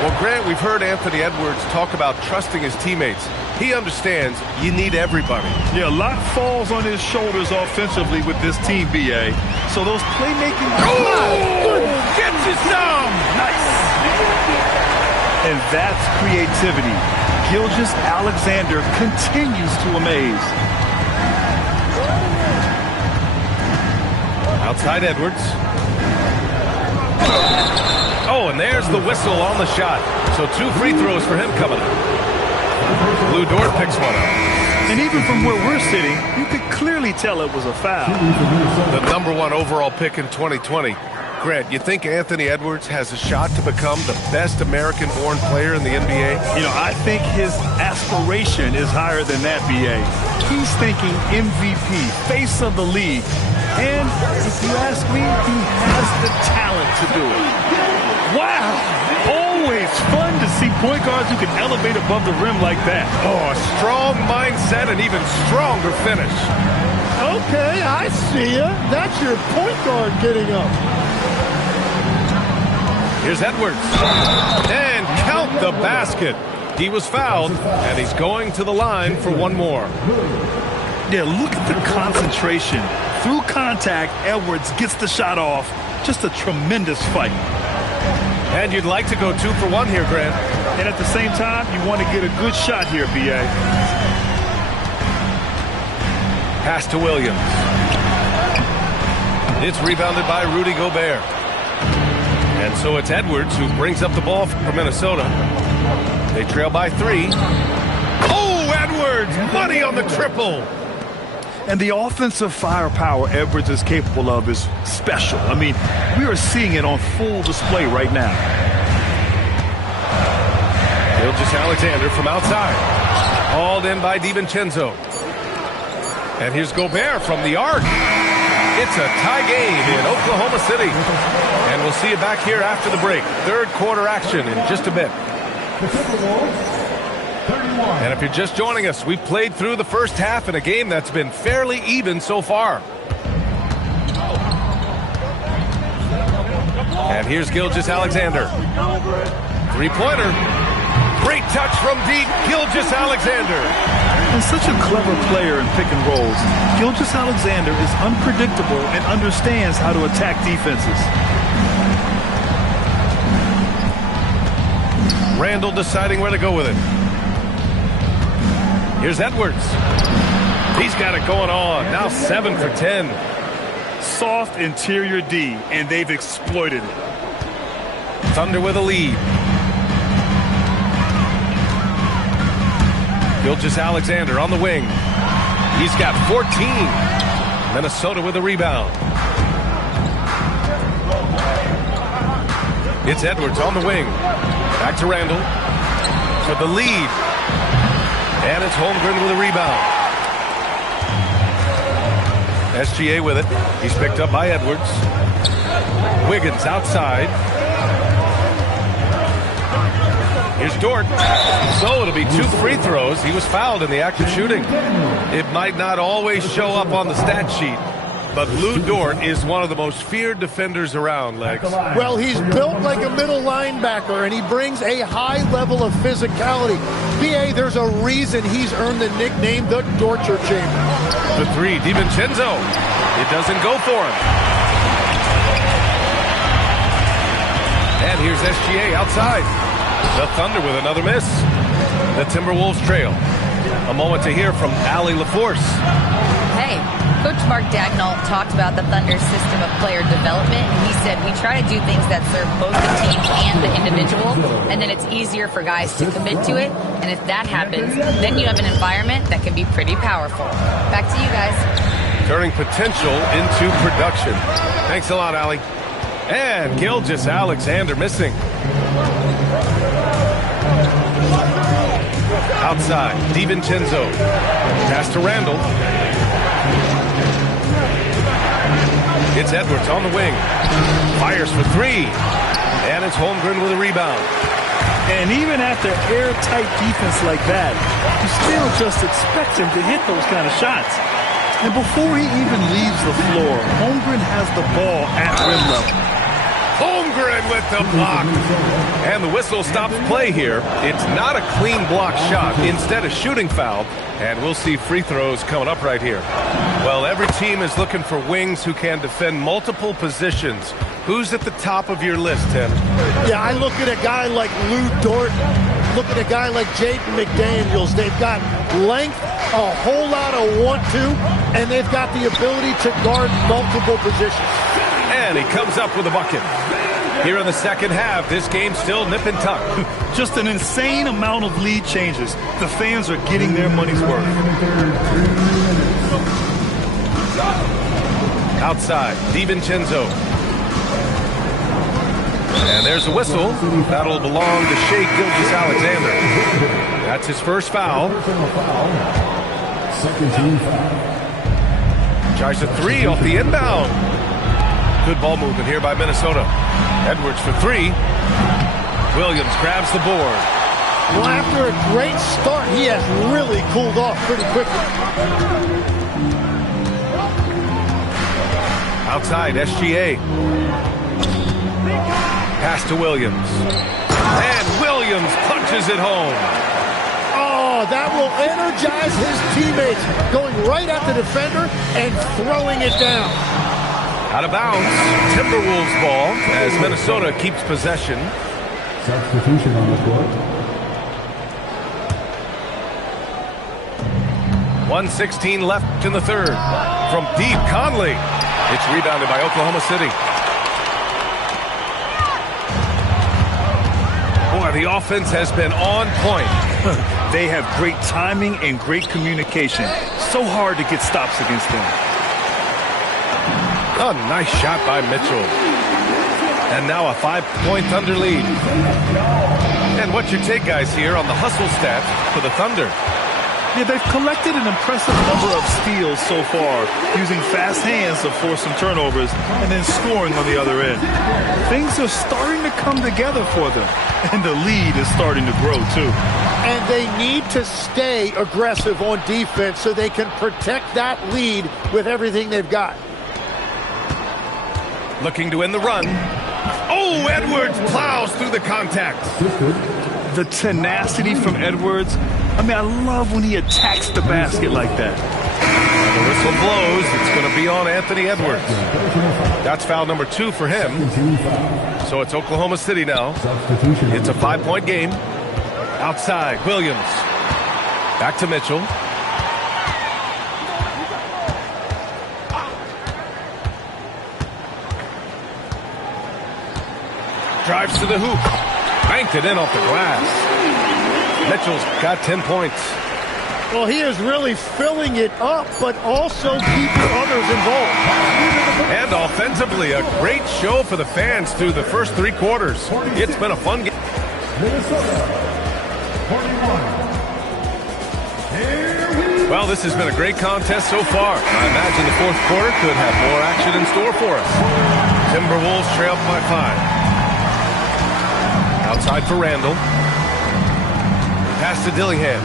Well, Grant, we've heard Anthony Edwards talk about trusting his teammates. He understands you need everybody. Yeah, a lot falls on his shoulders offensively with this team, BA. So those playmaking... Oh! Gets his thumb! Nice! And that's creativity. Ggggg continues to amaze. Outside Edwards. Oh, and there's the whistle on the shot. So 2 free throws for him coming up. Lou Dort picks one up. And even from where we're sitting, you could clearly tell it was a foul. The #1 overall pick in 2020. Grant, you think Anthony Edwards has a shot to become the best American-born player in the NBA? You know, I think his aspiration is higher than that, B.A. He's thinking MVP, face of the league. And if you ask me, he has the talent to do it. Wow! Always fun to see point guards who can elevate above the rim like that. Oh, a strong mindset and even stronger finish. Okay, I see ya. That's your point guard getting up. Here's Edwards. And count the basket. He was fouled, and he's going to the line for one more. Yeah, look at the concentration. Through contact, Edwards gets the shot off. Just a tremendous fight. And you'd like to go 2 for 1 here, Grant. And at the same time, you want to get a good shot here, B.A. Pass to Williams. It's rebounded by Rudy Gobert. And so it's Edwards who brings up the ball for Minnesota. They trail by 3. Oh, Edwards! Money on the triple! And the offensive firepower Edwards is capable of is special. I mean, we are seeing it on full display right now. Ggggg from outside. Hauled in by DiVincenzo. And here's Gobert from the arc. It's a tie game in Oklahoma City. And we'll see you back here after the break. Third quarter action in just a bit. And if you're just joining us, we've played through the first half in a game that's been fairly even so far. And here's Ggggg. Three-pointer. Great touch from deep, Ggggg. And such a clever player in pick and rolls. Ggggg is unpredictable and understands how to attack defenses. Randall deciding where to go with it. Here's Edwards. He's got it going on. Now 7 for 10. Soft interior D, and they've exploited it. Thunder with a lead. Ggggg on the wing. He's got 14. Minnesota with a rebound. It's Edwards on the wing. Back to Randall. For the lead. And it's Holmgren with a rebound. SGA with it. He's picked up by Edwards. Wiggins outside. Here's Dort. So it'll be 2 free throws. He was fouled in the act of shooting. It might not always show up on the stat sheet, but Lou Dort is one of the most feared defenders around, Legs. Well, he's built like a middle linebacker, and he brings a high level of physicality. B.A., there's a reason he's earned the nickname the Torture Chamber. The 3, DiVincenzo. It doesn't go for him. And here's SGA outside. The Thunder with another miss. The Timberwolves trail. A moment to hear from Allie LaForce. Hey, Coach Mark Dagnall talked about the Thunder's system of player development. He said, we try to do things that serve both the team and the individual, and then it's easier for guys to commit to it. And if that happens, then you have an environment that can be pretty powerful. Back to you guys. Turning potential into production. Thanks a lot, Allie. And Ggggg missing. Outside, DiVincenzo. Pass to Randall. It's Edwards on the wing. Fires for 3. And it's Holmgren with a rebound. And even after airtight defense like that, you still just expect him to hit those kind of shots. And before he even leaves the floor, Holmgren has the ball at rim level. Holmgren over and with the block. And the whistle stops play here. It's not a clean block shot. Instead, a shooting foul. And we'll see free throws coming up right here. Well, every team is looking for wings who can defend multiple positions. Who's at the top of your list, Tim? Yeah, I look at a guy like Lou Dort. Look at a guy like Jaden McDaniels. They've got length, a whole lot of 1-2, and they've got the ability to guard multiple positions. And he comes up with a bucket. Here in the second half, this game's still nip and tuck. Just an insane amount of lead changes. The fans are getting their money's worth. Outside, DiVincenzo. And there's a whistle. That'll belong to Shai Gilgeous-Alexander. That's his first foul. Second team foul. Tries a three off the inbound. Good ball movement here by Minnesota. Edwards for three. Williams grabs the board. Well, after a great start, he has really cooled off pretty quickly. Outside, SGA. Pass to Williams. And Williams punches it home. Oh, that will energize his teammates. Going right at the defender and throwing it down. Out of bounds. Timberwolves ball as Minnesota keeps possession. Substitution on the court. 1:16 left in the third. From deep, Conley. It's rebounded by Oklahoma City. Boy, the offense has been on point. They have great timing and great communication. So hard to get stops against them. A nice shot by Mitchell. And now a 5-point Thunder lead. And what's your take, guys, here on the hustle stats for the Thunder? Yeah, they've collected an impressive number of steals so far, using fast hands to force some turnovers and then scoring on the other end. Things are starting to come together for them, and the lead is starting to grow, too. And they need to stay aggressive on defense so they can protect that lead with everything they've got. Looking to end the run. Oh, Edwards plows through the contact. The tenacity from Edwards. I mean, I love when he attacks the basket like that. And the whistle blows. It's going to be on Anthony Edwards. That's foul number 2 for him. So it's Oklahoma City now. It's a 5-point game. Outside, Williams. Back to Mitchell. Drives to the hoop. Banked it in off the glass. Mitchell's got 10 points. Well, he is really filling it up, but also keeping others involved. And offensively, a great show for the fans through the first 3 quarters. It's been a fun game. Well, this has been a great contest so far. I imagine the fourth quarter could have more action in store for us. Timberwolves trail by 5. Outside for Randall. Pass to Dillingham.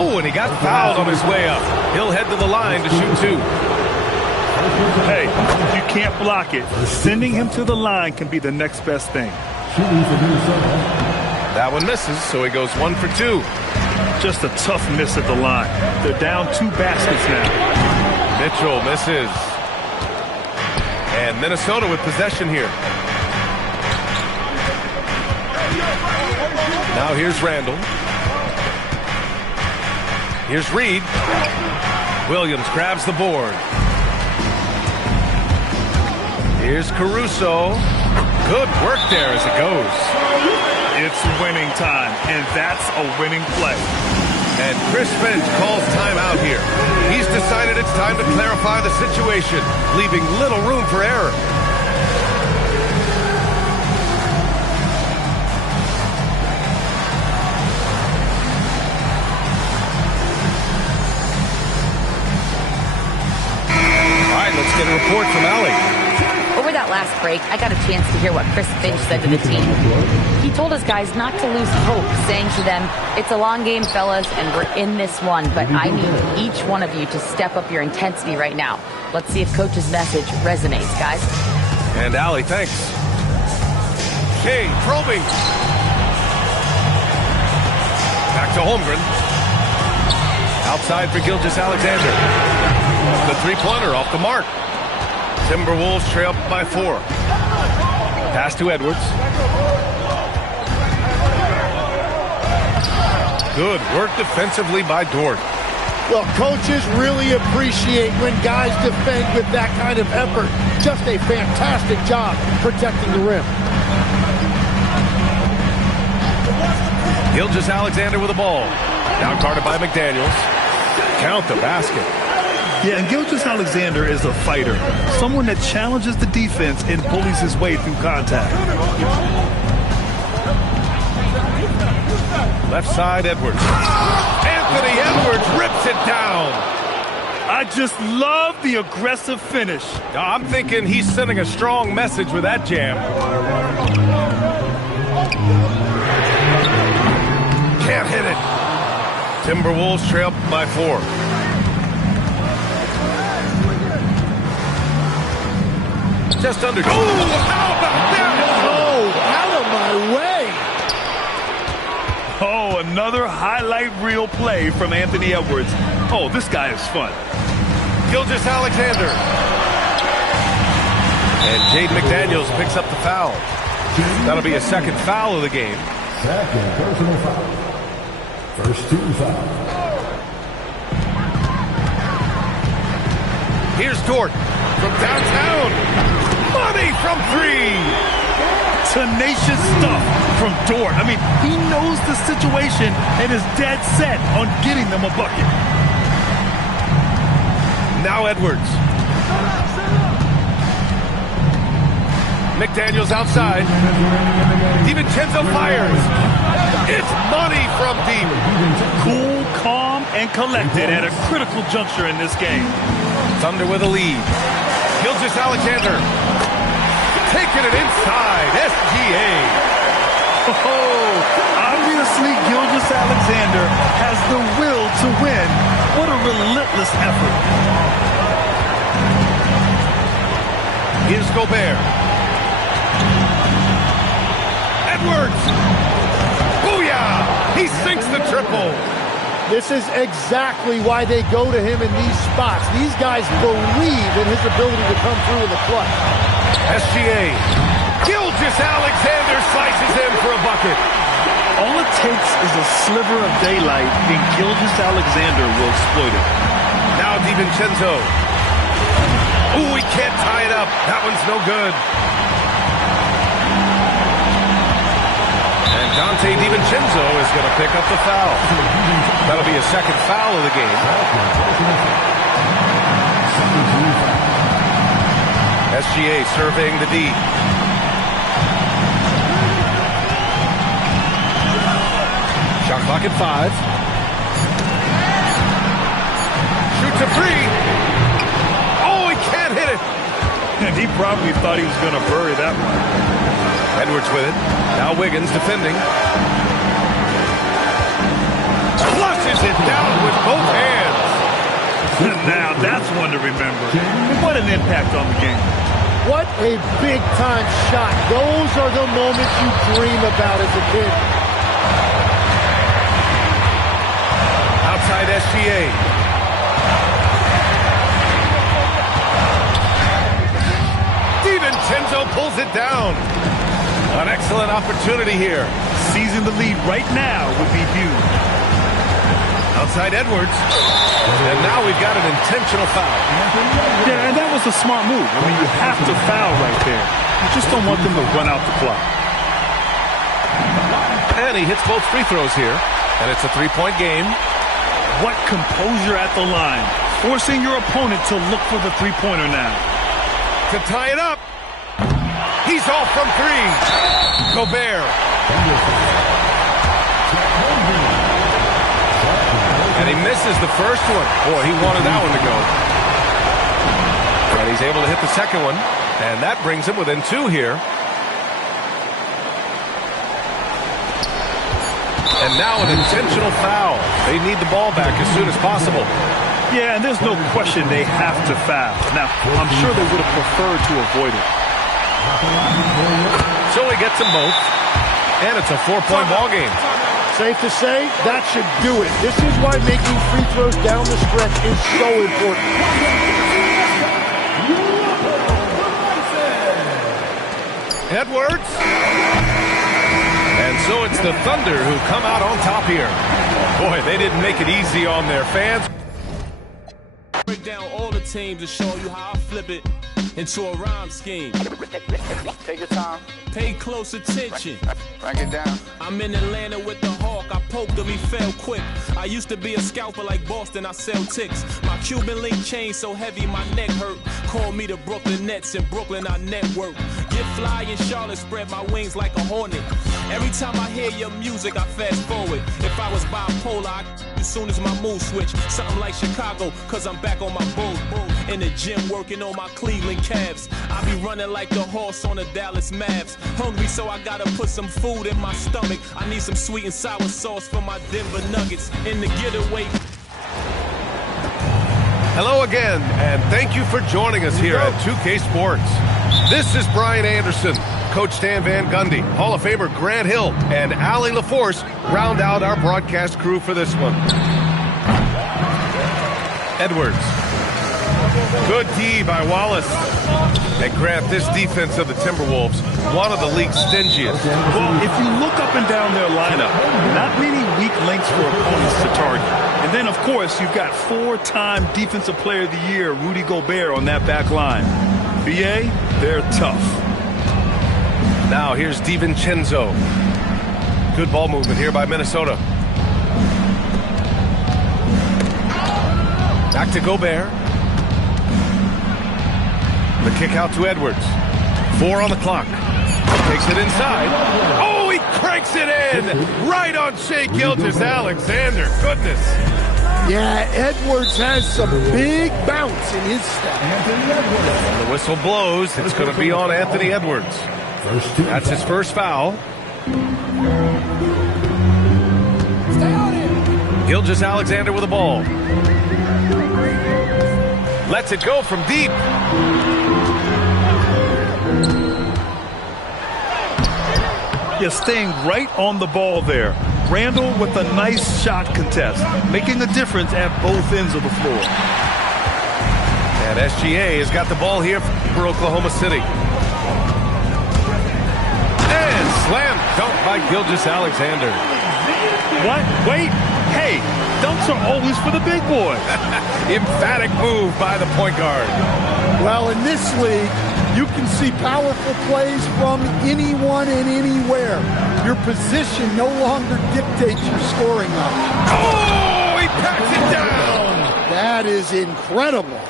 Oh, and he got fouled on his way up. He'll head to the line to shoot 2. Hey, you can't block it. Sending him to the line can be the next best thing. That one misses, so he goes 1 for 2. Just a tough miss at the line. They're down 2 baskets now. Mitchell misses. And Minnesota with possession here. Now here's Randall. Here's Reed. Williams grabs the board. Here's Caruso. Good work there as it goes. It's winning time, and that's a winning play. And Chris Finch calls timeout here. He's decided it's time to clarify the situation, leaving little room for error. Let's get a report from Allie. Over that last break, I got a chance to hear what Chris Finch said to the team. He told his guys not to lose hope, saying to them, it's a long game, fellas, and we're in this one, but I need each one of you to step up your intensity right now. Let's see if Coach's message resonates, guys. And Allie, thanks. Shea probing. Back to Holmgren. Outside for Ggggg. The three-pointer off the mark. Timberwolves trail by 4. Pass to Edwards. Good work defensively by Dort. Well, coaches really appreciate when guys defend with that kind of effort. Just a fantastic job protecting the rim. Ggggg with the ball. Down guarded by McDaniels. Count the basket. Yeah, and Ggggg is a fighter. Someone that challenges the defense and bullies his way through contact. Left side, Edwards. Anthony Edwards rips it down. I just love the aggressive finish. I'm thinking he's sending a strong message with that jam. Can't hit it. Timberwolves trail by 4. Just under. Oh, how about that? Oh, out of my way. Oh, another highlight reel play from Anthony Edwards. Oh, this guy is fun. Ggggg. And Jaden McDaniels picks up the foul. That'll be a second foul of the game. Second personal foul. First 2 fouls. Here's Dort from downtown. Money from 3. Tenacious stuff from Dort. I mean, he knows the situation and is dead set on getting them a bucket. Now Edwards. McDaniels outside. DiVincenzo fires. It's money from deep. Cool, calm, and collected at a critical juncture in this game. Thunder with a lead. Ggggg. Taking it inside. SGA. Oh, obviously Ggggg has the will to win. What a relentless effort. Here's Gobert. Edwards. Booyah! He sinks the triple. This is exactly why they go to him in these spots. These guys believe in his ability to come through in the clutch. SGA. Ggggg slices in for a bucket. All it takes is a sliver of daylight, and Ggggg will exploit it. Now DiVincenzo. Ooh, he can't tie it up. That one's no good. And Dante DiVincenzo is going to pick up the foul. That'll be a second foul of the game. SGA surveying the D. Shot clock at 5. Shoots a 3. Oh, he can't hit it. And he probably thought he was going to bury that one. Edwards with it. Now Wiggins defending. Flushes it down with both hands. Now that's one to remember. What an impact on the game. What a big-time shot. Those are the moments you dream about as a kid. Outside SGA. DiVincenzo pulls it down. An excellent opportunity here. Seizing the lead right now would be huge. Outside Edwards. And now we've got an intentional foul. Yeah, and that was a smart move. I mean, you have to foul right there. You just don't want them to run out the clock. And he hits both free throws here. And it's a 3-point game. What composure at the line. Forcing your opponent to look for the three-pointer now. To tie it up. He's off from 3. Gobert. And he misses the first one. Boy, he wanted that one to go. And he's able to hit the second one. And that brings him within 2 here. And now an intentional foul. They need the ball back as soon as possible. Yeah, and there's no question they have to foul. Now, I'm sure they would have preferred to avoid it. So he gets them both, and it's a 4-point ball game. Safe to say, that should do it. This is why making free throws down the stretch is so important. Edwards. And so it's the Thunder who come out on top here. Boy, they didn't make it easy on their fans. Break down all the teams to show you how I flip it into a rhyme scheme. Take your time. Pay close attention. Break it down. I'm in Atlanta with the Hawk. I poked him, he fell quick. I used to be a scalper like Boston. I sell ticks. My Cuban link chain so heavy my neck hurt. Call me the Brooklyn Nets. In Brooklyn I network. Get fly in Charlotte, spread my wings like a hornet. Every time I hear your music, I fast forward. If I was bipolar, as soon as my mood switch. Something like Chicago, cause I'm back on my bull. In the gym working on my Cleveland Cavs. I be running like the horse on the Dallas Mavs. Hungry, so I gotta put some food in my stomach. I need some sweet and sour sauce for my Denver Nuggets. In the getaway. Hello again, and thank you for joining us here at 2K Sports. This is Brian Anderson, Coach Stan Van Gundy, Hall of Famer Grant Hill, and Allie LaForce round out our broadcast crew for this one. Edwards. Good D by Wallace. And Grant, this defense of the Timberwolves, one of the league's stingiest. Well, if you look up and down their lineup, not many weak links for opponents to target. And then, of course, you've got 4-time Defensive Player of the Year, Rudy Gobert, on that back line. BA, they're tough. Now here's DiVincenzo. Good ball movement here by Minnesota. Back to Gobert. The kick out to Edwards. 4 on the clock. Takes it inside. Oh, he cranks it in! Right on Shai Gilgeous-Alexander. Goodness. Yeah, Edwards has some big bounce in his step. And the whistle blows. It's going to be on Anthony Edwards. That's his first foul. Gilgeous-Alexander with the ball. Lets it go from deep. Yeah, staying right on the ball there. Randall with a nice shot contest, making a difference at both ends of the floor. And SGA has got the ball here for Oklahoma City. And slam dunk by Gilgeous-Alexander. What? Wait. Hey, dunks are always for the big boy. Emphatic move by the point guard. Well, in this league, you can see powerful plays from anyone and anywhere. Your position no longer dictates your scoring options. Oh, he packs it down. That is incredible.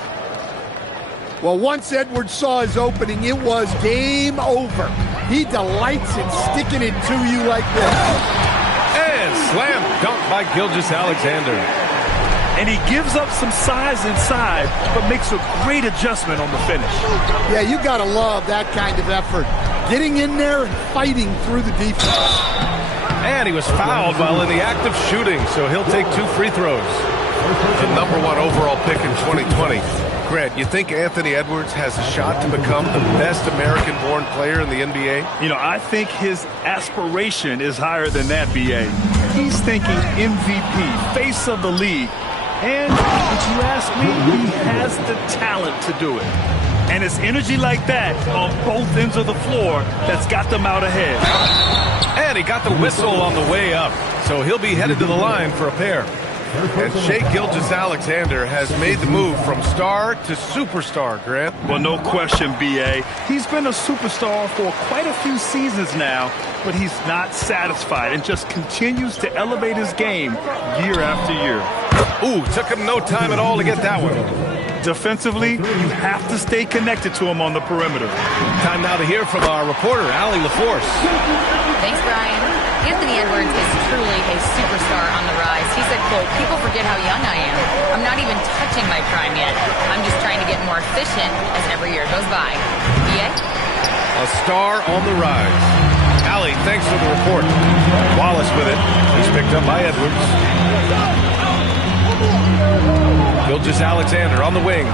Well, once Edwards saw his opening, it was game over. He delights in sticking it to you like this. And slam dunk by Gilgeous-Alexander. And he gives up some size inside, but makes a great adjustment on the finish. Yeah, you got to love that kind of effort. Getting in there and fighting through the defense. And he was fouled while in the act of shooting, so he'll take 2 free throws. The #1 overall pick in 2020. Grant, you think Anthony Edwards has a shot to become the best American-born player in the NBA? You know, I think his aspiration is higher than that, BA. He's thinking MVP, face of the league. And if you ask me, he has the talent to do it. And it's energy like that on both ends of the floor that's got them out ahead. And he got the whistle on the way up, so he'll be headed to the line for a pair. And Shai Gilgeous-Alexander has made the move from star to superstar, Grant. Well, no question, B.A. He's been a superstar for quite a few seasons now, but he's not satisfied and just continues to elevate his game year after year. Ooh, took him no time at all to get that one. Defensively, you have to stay connected to him on the perimeter. Time now to hear from our reporter, Allie LaForce. Thanks, Brian. Anthony Edwards is truly a superstar on the rise. He said, quote, "People forget how young I am. I'm not even touching my prime yet. I'm just trying to get more efficient as every year goes by." BA? A star on the rise. Allie, thanks for the report. Wallace with it. He's picked up by Edwards. Gilgeous-Alexander on the wing.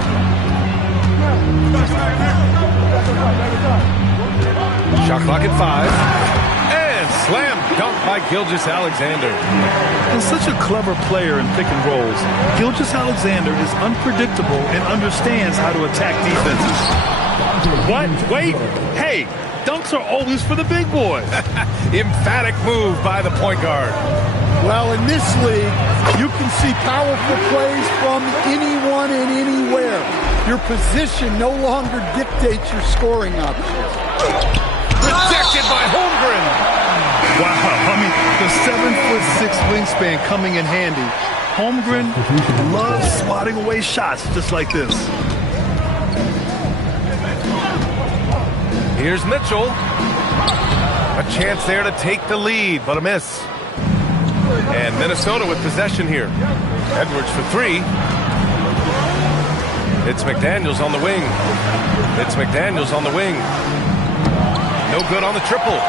Shot clock at 5. And slam dunk by Ggggg. And such a clever player in pick and rolls, Ggggg is unpredictable and understands how to attack defenses. What? Wait. Hey, dunks are always for the big boys. Emphatic move by the point guard. Well, in this league, you can see powerful plays from anyone and anywhere. Your position no longer dictates your scoring options. Rejected by Holmgren. Wow, I mean, the 7'6" wingspan coming in handy. Holmgren loves swatting away shots just like this. Here's Mitchell. A chance there to take the lead, but a miss. And Minnesota with possession here. Edwards for 3. It's McDaniels on the wing. No good on the triple.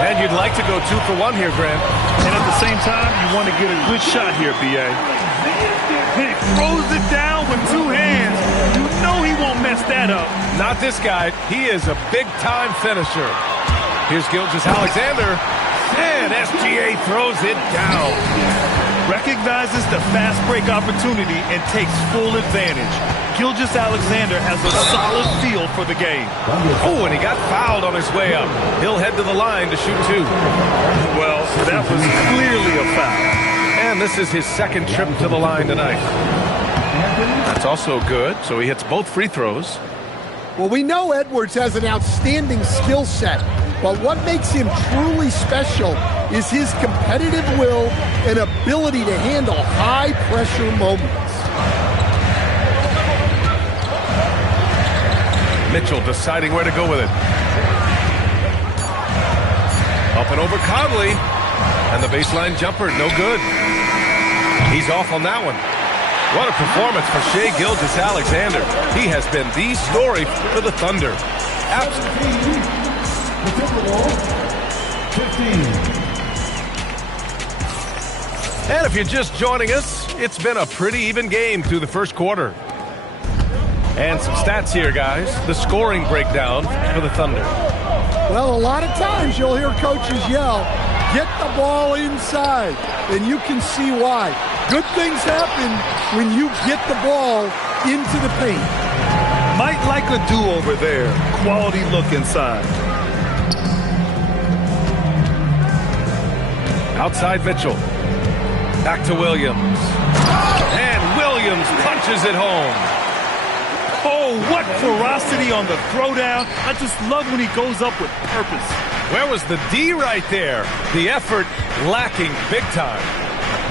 And you'd like to go 2 for 1 here, Grant. And at the same time, you want to get a good shot here, B.A. He throws it down with 2 hands. You know he won't mess that up. Not this guy. He is a big-time finisher. Here's Ggggg. And SGA throws it down. Recognizes the fast break opportunity and takes full advantage. Ggggg has a solid feel for the game. Oh, and he got fouled on his way up. He'll head to the line to shoot 2. Well, that was clearly a foul. And this is his second trip to the line tonight. That's also good, so he hits both free throws. Well, we know Edwards has an outstanding skill set, but what makes him truly special is his competitive will and ability to handle high-pressure moments. Mitchell deciding where to go with it. Up and over Conley. And the baseline jumper, no good. He's off on that one. What a performance for Shai Gilgeous-Alexander. He has been the story for the Thunder. Absolutely. And if you're just joining us, it's been a pretty even game through the first quarter. And some stats here, guys. The scoring breakdown for the Thunder. Well, a lot of times you'll hear coaches yell, "Get the ball inside," and you can see why. Good things happen when you get the ball into the paint. Might like a do-over there. Quality look inside. Outside Mitchell. Back to Williams. And Williams punches it home. Oh, what ferocity on the throwdown. I just love when he goes up with purpose. Where was the D right there? The effort lacking big time.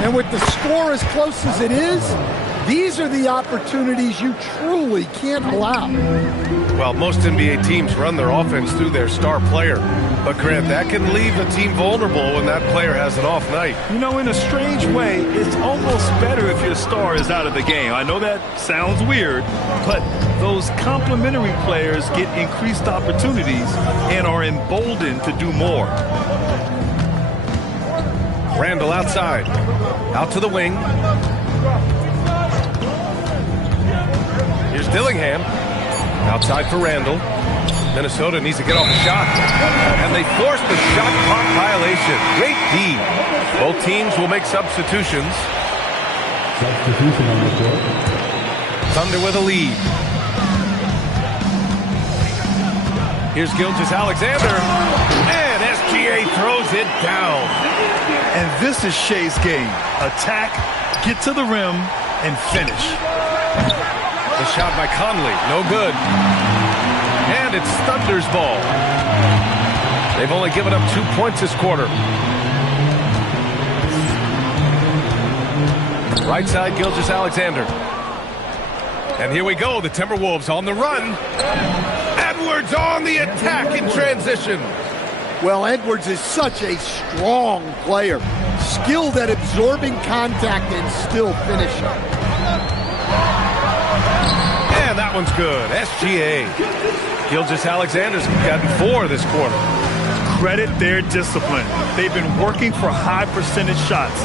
And with the score as close as it is, these are the opportunities you truly can't allow. Well, most NBA teams run their offense through their star player. But, Grant, that can leave the team vulnerable when that player has an off night. You know, in a strange way, it's almost better if your star is out of the game. I know that sounds weird, but those complementary players get increased opportunities and are emboldened to do more. Randall outside. Out to the wing. Here's Dillingham. Outside for Randall. Minnesota needs to get off the shot. And they force the shot clock violation. Great D. Both teams will make substitutions. Substitution on the court. Thunder with a lead. Here's Gilgeous-Alexander. And SGA throws it down. And this is Shai's game. Attack, get to the rim, and finish. The shot by Conley, no good. And it's Thunder's ball. They've only given up 2 points this quarter. Right side, Gilgeous-Alexander. And here we go, the Timberwolves on the run. Edwards on the attack in transition. Well, Edwards is such a strong player, skilled at absorbing contact and still finishing. And that one's good. SGA. Gilgeous-Alexander's gotten 4 this quarter. Credit their discipline. They've been working for high percentage shots.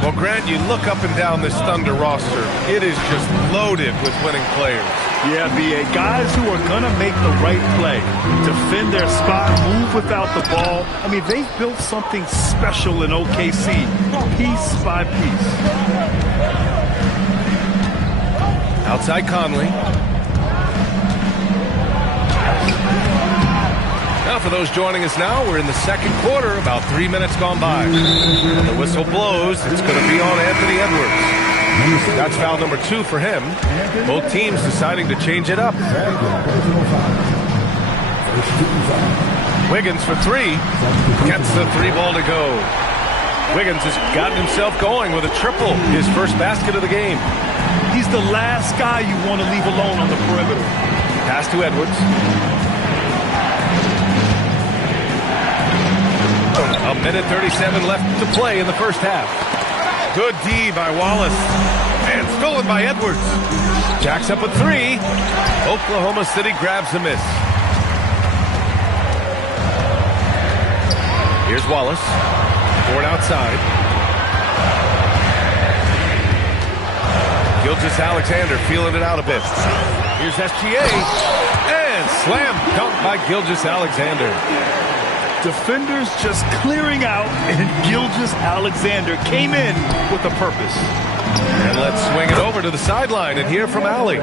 Well, Grant, you look up and down this Thunder roster. It is just loaded with winning players. Yeah, B.A. Guys who are going to make the right play, defend their spot, move without the ball. I mean, they've built something special in OKC, piece by piece. Outside Conley. Now for those joining us now, we're in the second quarter, about 3 minutes gone by. When the whistle blows, it's going to be on Anthony Edwards. That's foul number 2 for him. Both teams deciding to change it up. Wiggins for 3. Gets the 3 ball to go. Wiggins has gotten himself going with a triple, his first basket of the game. He's the last guy you want to leave alone on the perimeter. Pass to Edwards. A minute 37 left to play in the first half. Good D by Wallace. And stolen by Edwards. Jacks up with 3. Oklahoma City grabs the miss. Here's Wallace. Forward outside. Gilgeous-Alexander feeling it out a bit. Here's SGA. And slam dunk by Gilgeous-Alexander. Defenders just clearing out, and Gilgeous-Alexander came in with a purpose. And let's swing it over to the sideline and hear from Allie.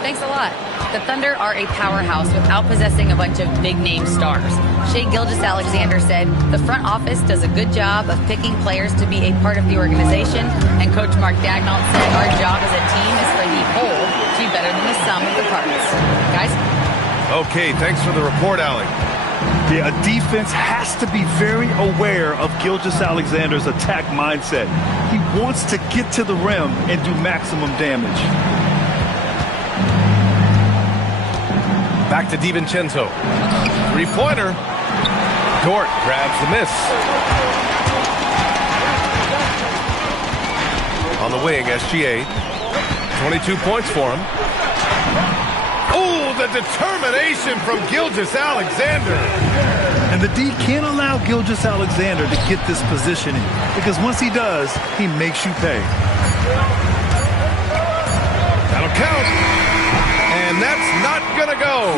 Thanks a lot. The Thunder are a powerhouse without possessing a bunch of big-name stars. Shai Gilgeous-Alexander said, the front office does a good job of picking players to be a part of the organization, and Coach Mark Daigneault said our job as a team is for the whole to be better than the sum of the parts. Guys? Okay, thanks for the report, Allie. Yeah, a defense has to be very aware of Gilgeous-Alexander's attack mindset. He wants to get to the rim and do maximum damage. Back to DiVincenzo. 3-pointer. Dort grabs the miss. On the wing, SGA. 22 points for him. Oh, the determination from Gilgeous-Alexander. And the D can't allow Gilgeous-Alexander to get this positioning, because once he does, he makes you pay. That'll count. And that's not going to go.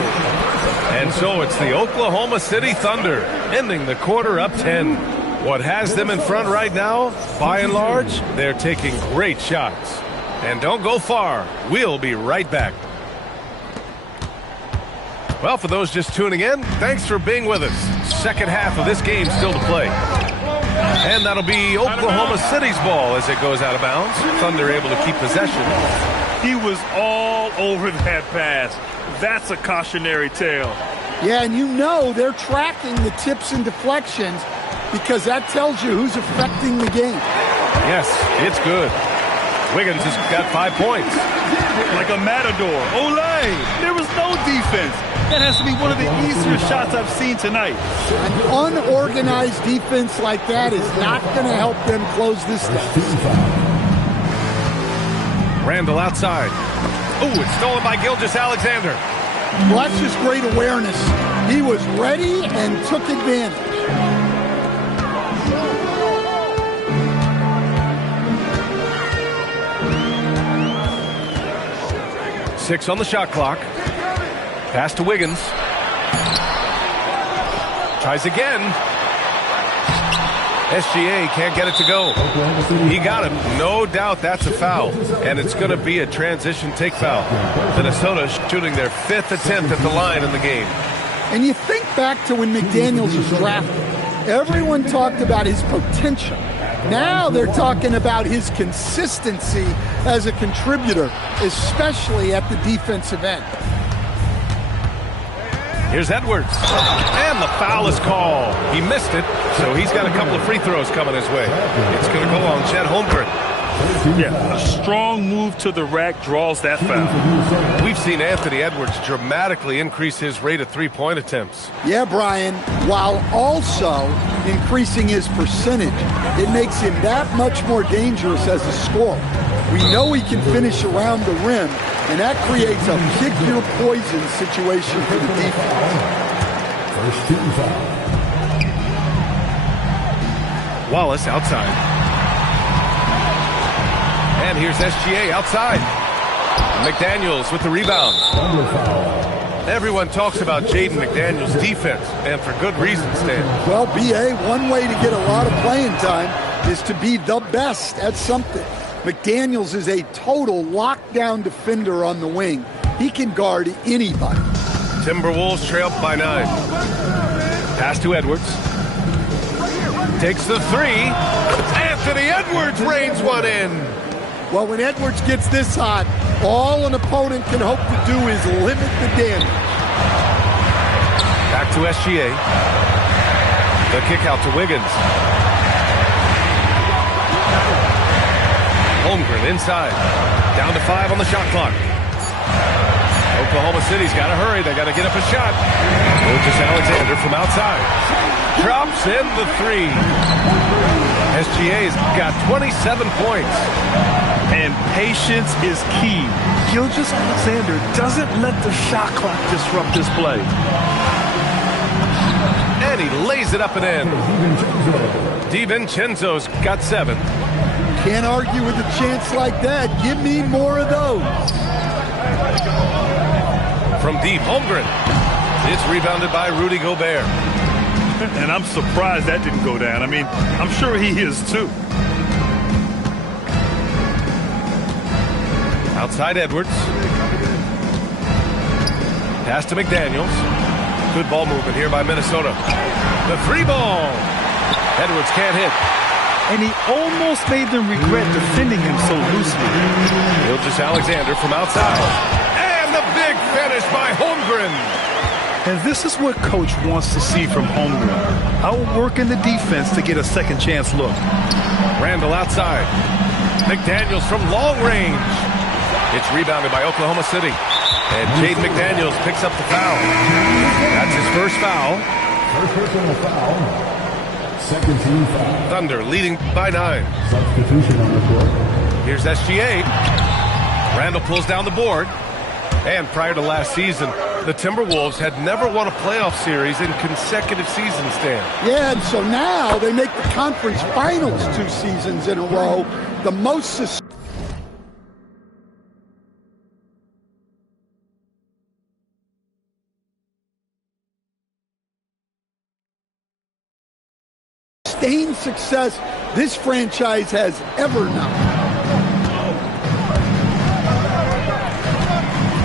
And so it's the Oklahoma City Thunder ending the quarter up 10. What has them in front right now, by and large, they're taking great shots. And don't go far. We'll be right back. Well, for those just tuning in, thanks for being with us. Second half of this game still to play. And that'll be Oklahoma City's ball as it goes out of bounds. Thunder able to keep possession. He was all over that pass. That's a cautionary tale. Yeah, and you know they're tracking the tips and deflections because that tells you who's affecting the game. Yes, it's good. Wiggins has got 5 points. Like a matador. Olay! There was no defense. That has to be one of the easier shots I've seen tonight. An unorganized defense like that is not going to help them close this deficit. Randall outside. Oh, it's stolen by Gilgeous-Alexander. Well, that's just great awareness. He was ready and took advantage. Six on the shot clock. Pass to Wiggins. Tries again. SGA can't get it to go. He got him. No doubt that's a foul. And it's going to be a transition take foul. Minnesota shooting their 5th attempt at the line in the game. And you think back to when McDaniels was drafted. Everyone talked about his potential. Now they're talking about his consistency as a contributor, especially at the defensive end. Here's Edwards. And the foul is called. He missed it, so he's got a couple of free throws coming his way. It's going to go on Chet Holmgren. Yeah, a strong move to the rack draws that foul. We've seen Anthony Edwards dramatically increase his rate of three-point attempts. Yeah, Brian, while also increasing his percentage. It makes him that much more dangerous as a scorer. We know he can finish around the rim, and that creates a pick-your-poison situation for the defense. First team foul. Wallace outside. And here's SGA outside. McDaniels with the rebound. Everyone talks about Jaden McDaniels' defense, and for good reason, Stan. Well, B.A., one way to get a lot of playing time is to be the best at something. McDaniels is a total lockdown defender on the wing. He can guard anybody. Timberwolves trail by 9. Pass to Edwards. Takes the 3. Anthony Edwards rains one in. Well, when Edwards gets this hot, all an opponent can hope to do is limit the damage. Back to SGA. The kick out to Wiggins. Holmgren inside. Down to 5 on the shot clock. Oklahoma City's got to hurry. They got to get up a shot. Gilgeous-Alexander from outside. Drops in the 3. SGA's got 27 points. And patience is key. Gilgeous-Alexander doesn't let the shot clock disrupt this play. And he lays it up and in. DiVincenzo's got 7. Can't argue with a chance like that. Give me more of those. From deep, Holmgren. It's rebounded by Rudy Gobert. And I'm surprised that didn't go down. I mean, I'm sure he is too. Outside Edwards. Pass to McDaniels. Good ball movement here by Minnesota. The 3 ball. Edwards can't hit. And he almost made them regret defending him so loosely. Gilgeous-Alexander from outside. And the big finish by Holmgren. And this is what Coach wants to see from Holmgren. Outworking the defense to get a second chance look. Randall outside. McDaniels from long range. It's rebounded by Oklahoma City. And Jaden McDaniels picks up the foul. That's his first foul. First personal foul. Second team foul. Thunder leading by 9. Substitution on the court. Here's SGA. Randall pulls down the board. And prior to last season, the Timberwolves had never won a playoff series in consecutive seasons, Dan. Yeah, and so now they make the conference finals 2 seasons in a row. The most sustained success this franchise has ever known.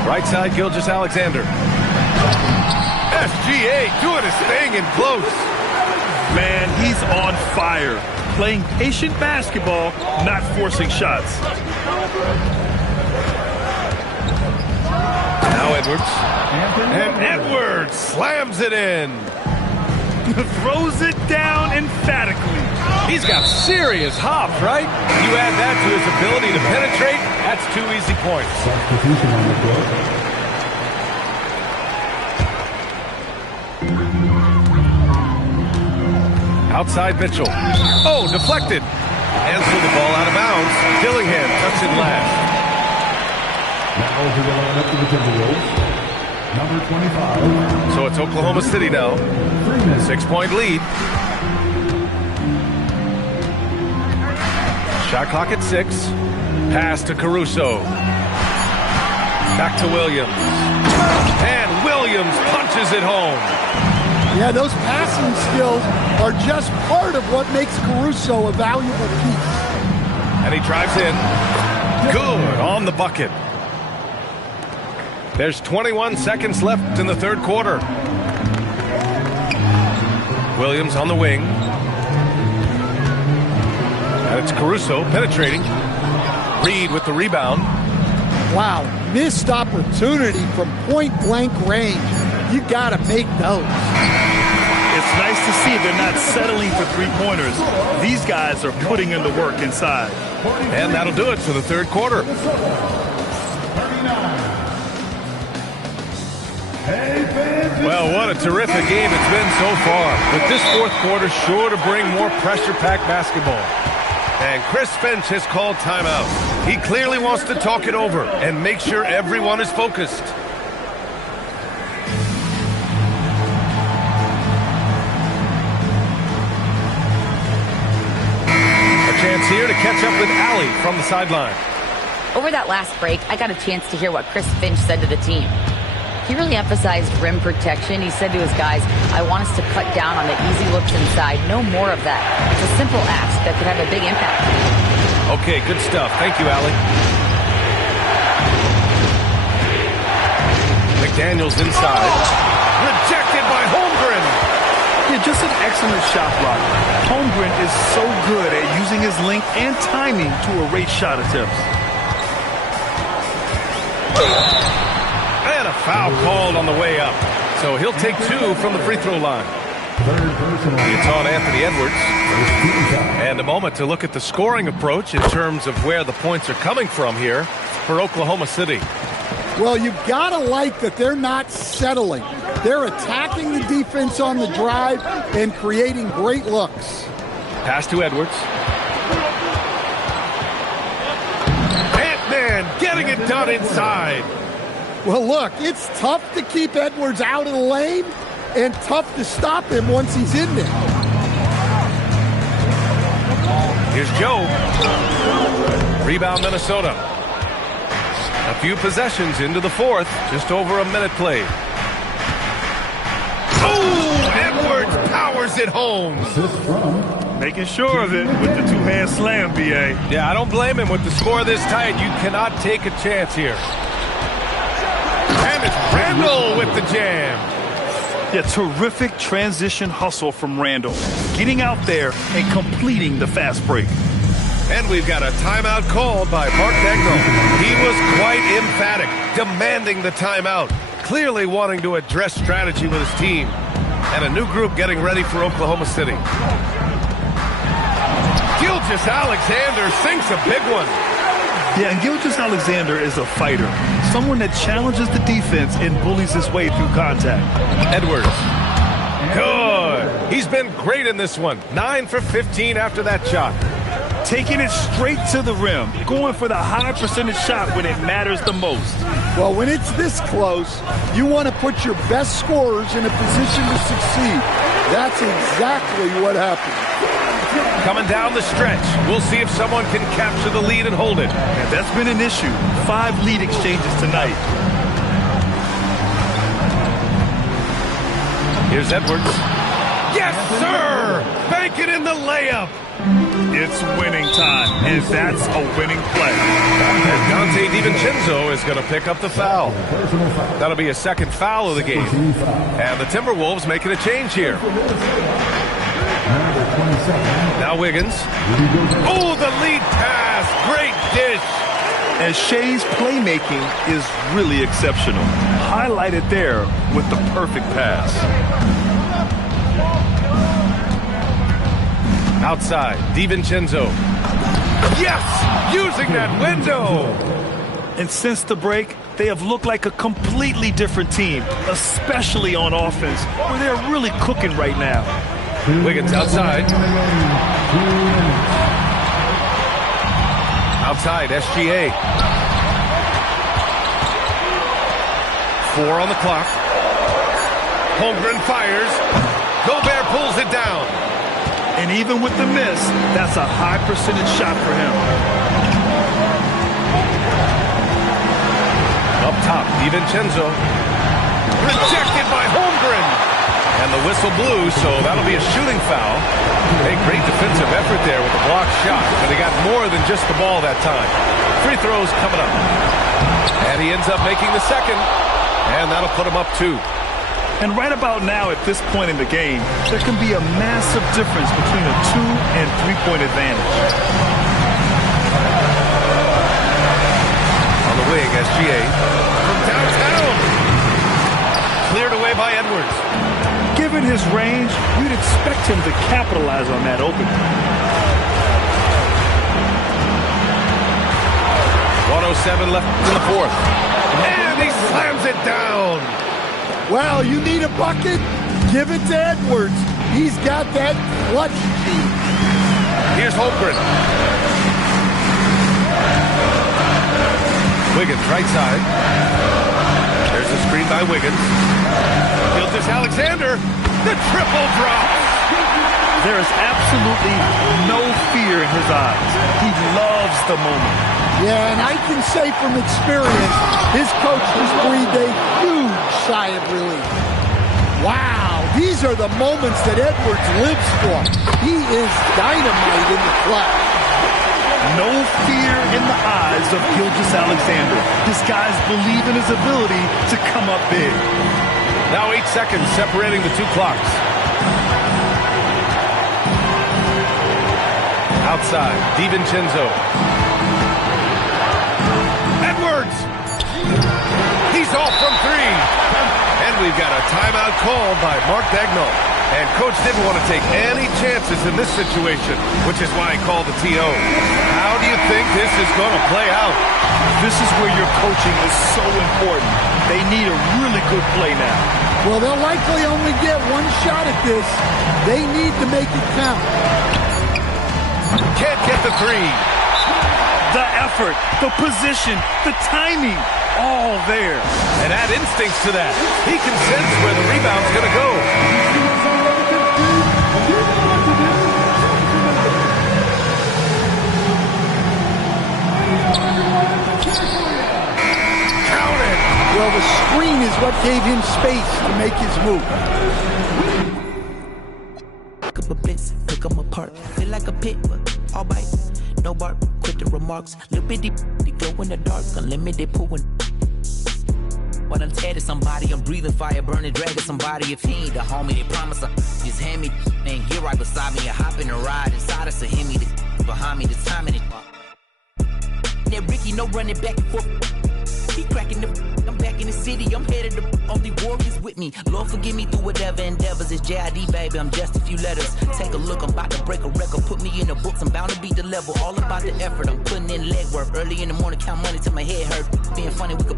Right side, Gilgeous-Alexander. SGA doing his thing in close. Man, he's on fire. Playing patient basketball, not forcing shots. Now Edwards. And Edwards slams it in. Throws it down emphatically. He's got serious hops, right? You add that to his ability to penetrate, that's 2 easy points. Substitution on the court. Outside Mitchell. Oh, deflected. And so the ball out of bounds. Dillingham tucks it last. Now to the lineup for the Timberwolves. Number 25. So it's Oklahoma City now. 6-point lead. Shot clock at 6. Pass to Caruso. Back to Williams. And Williams punches it home. Yeah, those passing skills are just part of what makes Caruso a valuable piece. And he drives in. Good on the bucket. There's 21 seconds left in the 3rd quarter. Williams on the wing. And it's Caruso penetrating. Reed with the rebound. Wow, missed opportunity from point-blank range. You got to make those. It's nice to see they're not settling for 3-pointers. These guys are putting in the work inside. And that'll do it for the 3rd quarter. Well, what a terrific game it's been so far. But this 4th quarter sure to bring more pressure-packed basketball. And Chris Finch has called timeout. He clearly wants to talk it over and make sure everyone is focused. A chance here to catch up with Allie from the sideline. Over that last break, I got a chance to hear what Chris Finch said to the team. He really emphasized rim protection. He said to his guys, I want us to cut down on the easy looks inside. No more of that. It's a simple ask that could have a big impact. Okay, good stuff. Thank you, Allie. McDaniels inside. Rejected by Holmgren. Yeah, just an excellent shot block. Holmgren is so good at using his length and timing to erase shot attempts. And a foul called on the way up. So he'll take 2 from the free throw line. It's on Anthony Edwards. And a moment to look at the scoring approach in terms of where the points are coming from here for Oklahoma City. Well, you've got to like that they're not settling. They're attacking the defense on the drive and creating great looks. Pass to Edwards. Ant-Man getting it done inside. Well, look, it's tough to keep Edwards out of the lane and tough to stop him once he's in there. Here's Joe. Rebound Minnesota. A few possessions into the fourth. Just over a minute played. Oh, Edwards powers it home. Making sure of it with the two-hand slam, B.A. Yeah, I don't blame him with the score this tight. You cannot take a chance here. And it's Randall with the jam. Yeah, terrific transition hustle from Randall. Getting out there and completing the fast break. And we've got a timeout called by Mark Daigneault. He was quite emphatic, demanding the timeout, clearly wanting to address strategy with his team. And a new group getting ready for Oklahoma City. Gilgeous-Alexander sinks a big one. Yeah, and Gilgeous-Alexander is a fighter. Someone that challenges the defense and bullies his way through contact. Edwards. Good. He's been great in this one. 9 for 15 after that shot. Taking it straight to the rim. Going for the high percentage shot when it matters the most. Well, when it's this close, you want to put your best scorers in a position to succeed. That's exactly what happened. Coming down the stretch. We'll see if someone can capture the lead and hold it. And that's been an issue. 5 lead exchanges tonight. Here's Edwards. Yes, sir! Bank it in the layup. It's winning time, and that's a winning play. And Dante DiVincenzo is going to pick up the foul. That'll be a second foul of the game. And the Timberwolves making a change here. Now Wiggins. Oh, the lead pass. Great dish. And Shea's playmaking is really exceptional. Highlighted there with the perfect pass. Outside, DiVincenzo. Yes! Using that window! And since the break, they have looked like a completely different team, especially on offense, where they're really cooking right now. Wiggins outside. Outside, SGA. 4 on the clock. Holmgren fires. Gobert pulls it down. And even with the miss, that's a high percentage shot for him. Up top, DiVincenzo. Rejected by Holmgren. And the whistle blew, so that'll be a shooting foul. A great defensive effort there with the block shot, but he got more than just the ball that time. Free throws coming up. And he ends up making the second, and that'll put him up 2. And right about now, at this point in the game, there can be a massive difference between a 2- and 3-point advantage. On the wing, SGA. From downtown. Cleared away by Edwards. Given his range, you'd expect him to capitalize on that opening. 1:07 left in the fourth. And he slams it down. Well, you need a bucket? Give it to Edwards. He's got that clutch gene. Here's Holmgren. Wiggins, right side. There's a screen by Wiggins. Gilgeous-Alexander. The triple drop. There is absolutely no fear in his eyes. He loves the moment. Yeah, and I can say from experience, his coach just breathed a huge sigh of relief. Wow, these are the moments that Edwards lives for. He is dynamite in the clutch. No fear in the eyes of Ggggg. This guy's believe in his ability to come up big. Now 8 seconds separating the two clocks. Outside, DiVincenzo. Edwards! He's off from 3. And we've got a timeout called by Mark Daigneault. And Coach didn't want to take any chances in this situation, which is why he called the TO. How do you think this is going to play out? This is where your coaching is so important. They need a really good play now. Well, they'll likely only get one shot at this. They need to make it count. Can't get the 3. The effort, the position, the timing, all there. And add instincts to that. He can sense where the rebound's going to go. Count it. Well, the screen is what gave him space to make his move. Pick up a blitz, pick them apart. Feel like a pit, but all bite. No bark, quick the remarks. Little bitty, they glow in the dark. Unlimited pooling. When I'm tearing somebody, I'm breathing fire, burning, dragging somebody. If he ain't the homie, they promise I just hand me and get right beside me. I hop in a ride inside us, so hit me behind me, the timing it. That Ricky, no running back and forth. He cracking the. I'm back in the city. I'm headed to only warriors with me. Lord, forgive me through whatever endeavors. It's JID, baby. I'm just a few letters. Take a look. I'm about to break a record. Put me in the books. I'm bound to beat the level. All about the effort. I'm putting in legwork. Early in the morning, count money till my head hurt. Being funny, we could.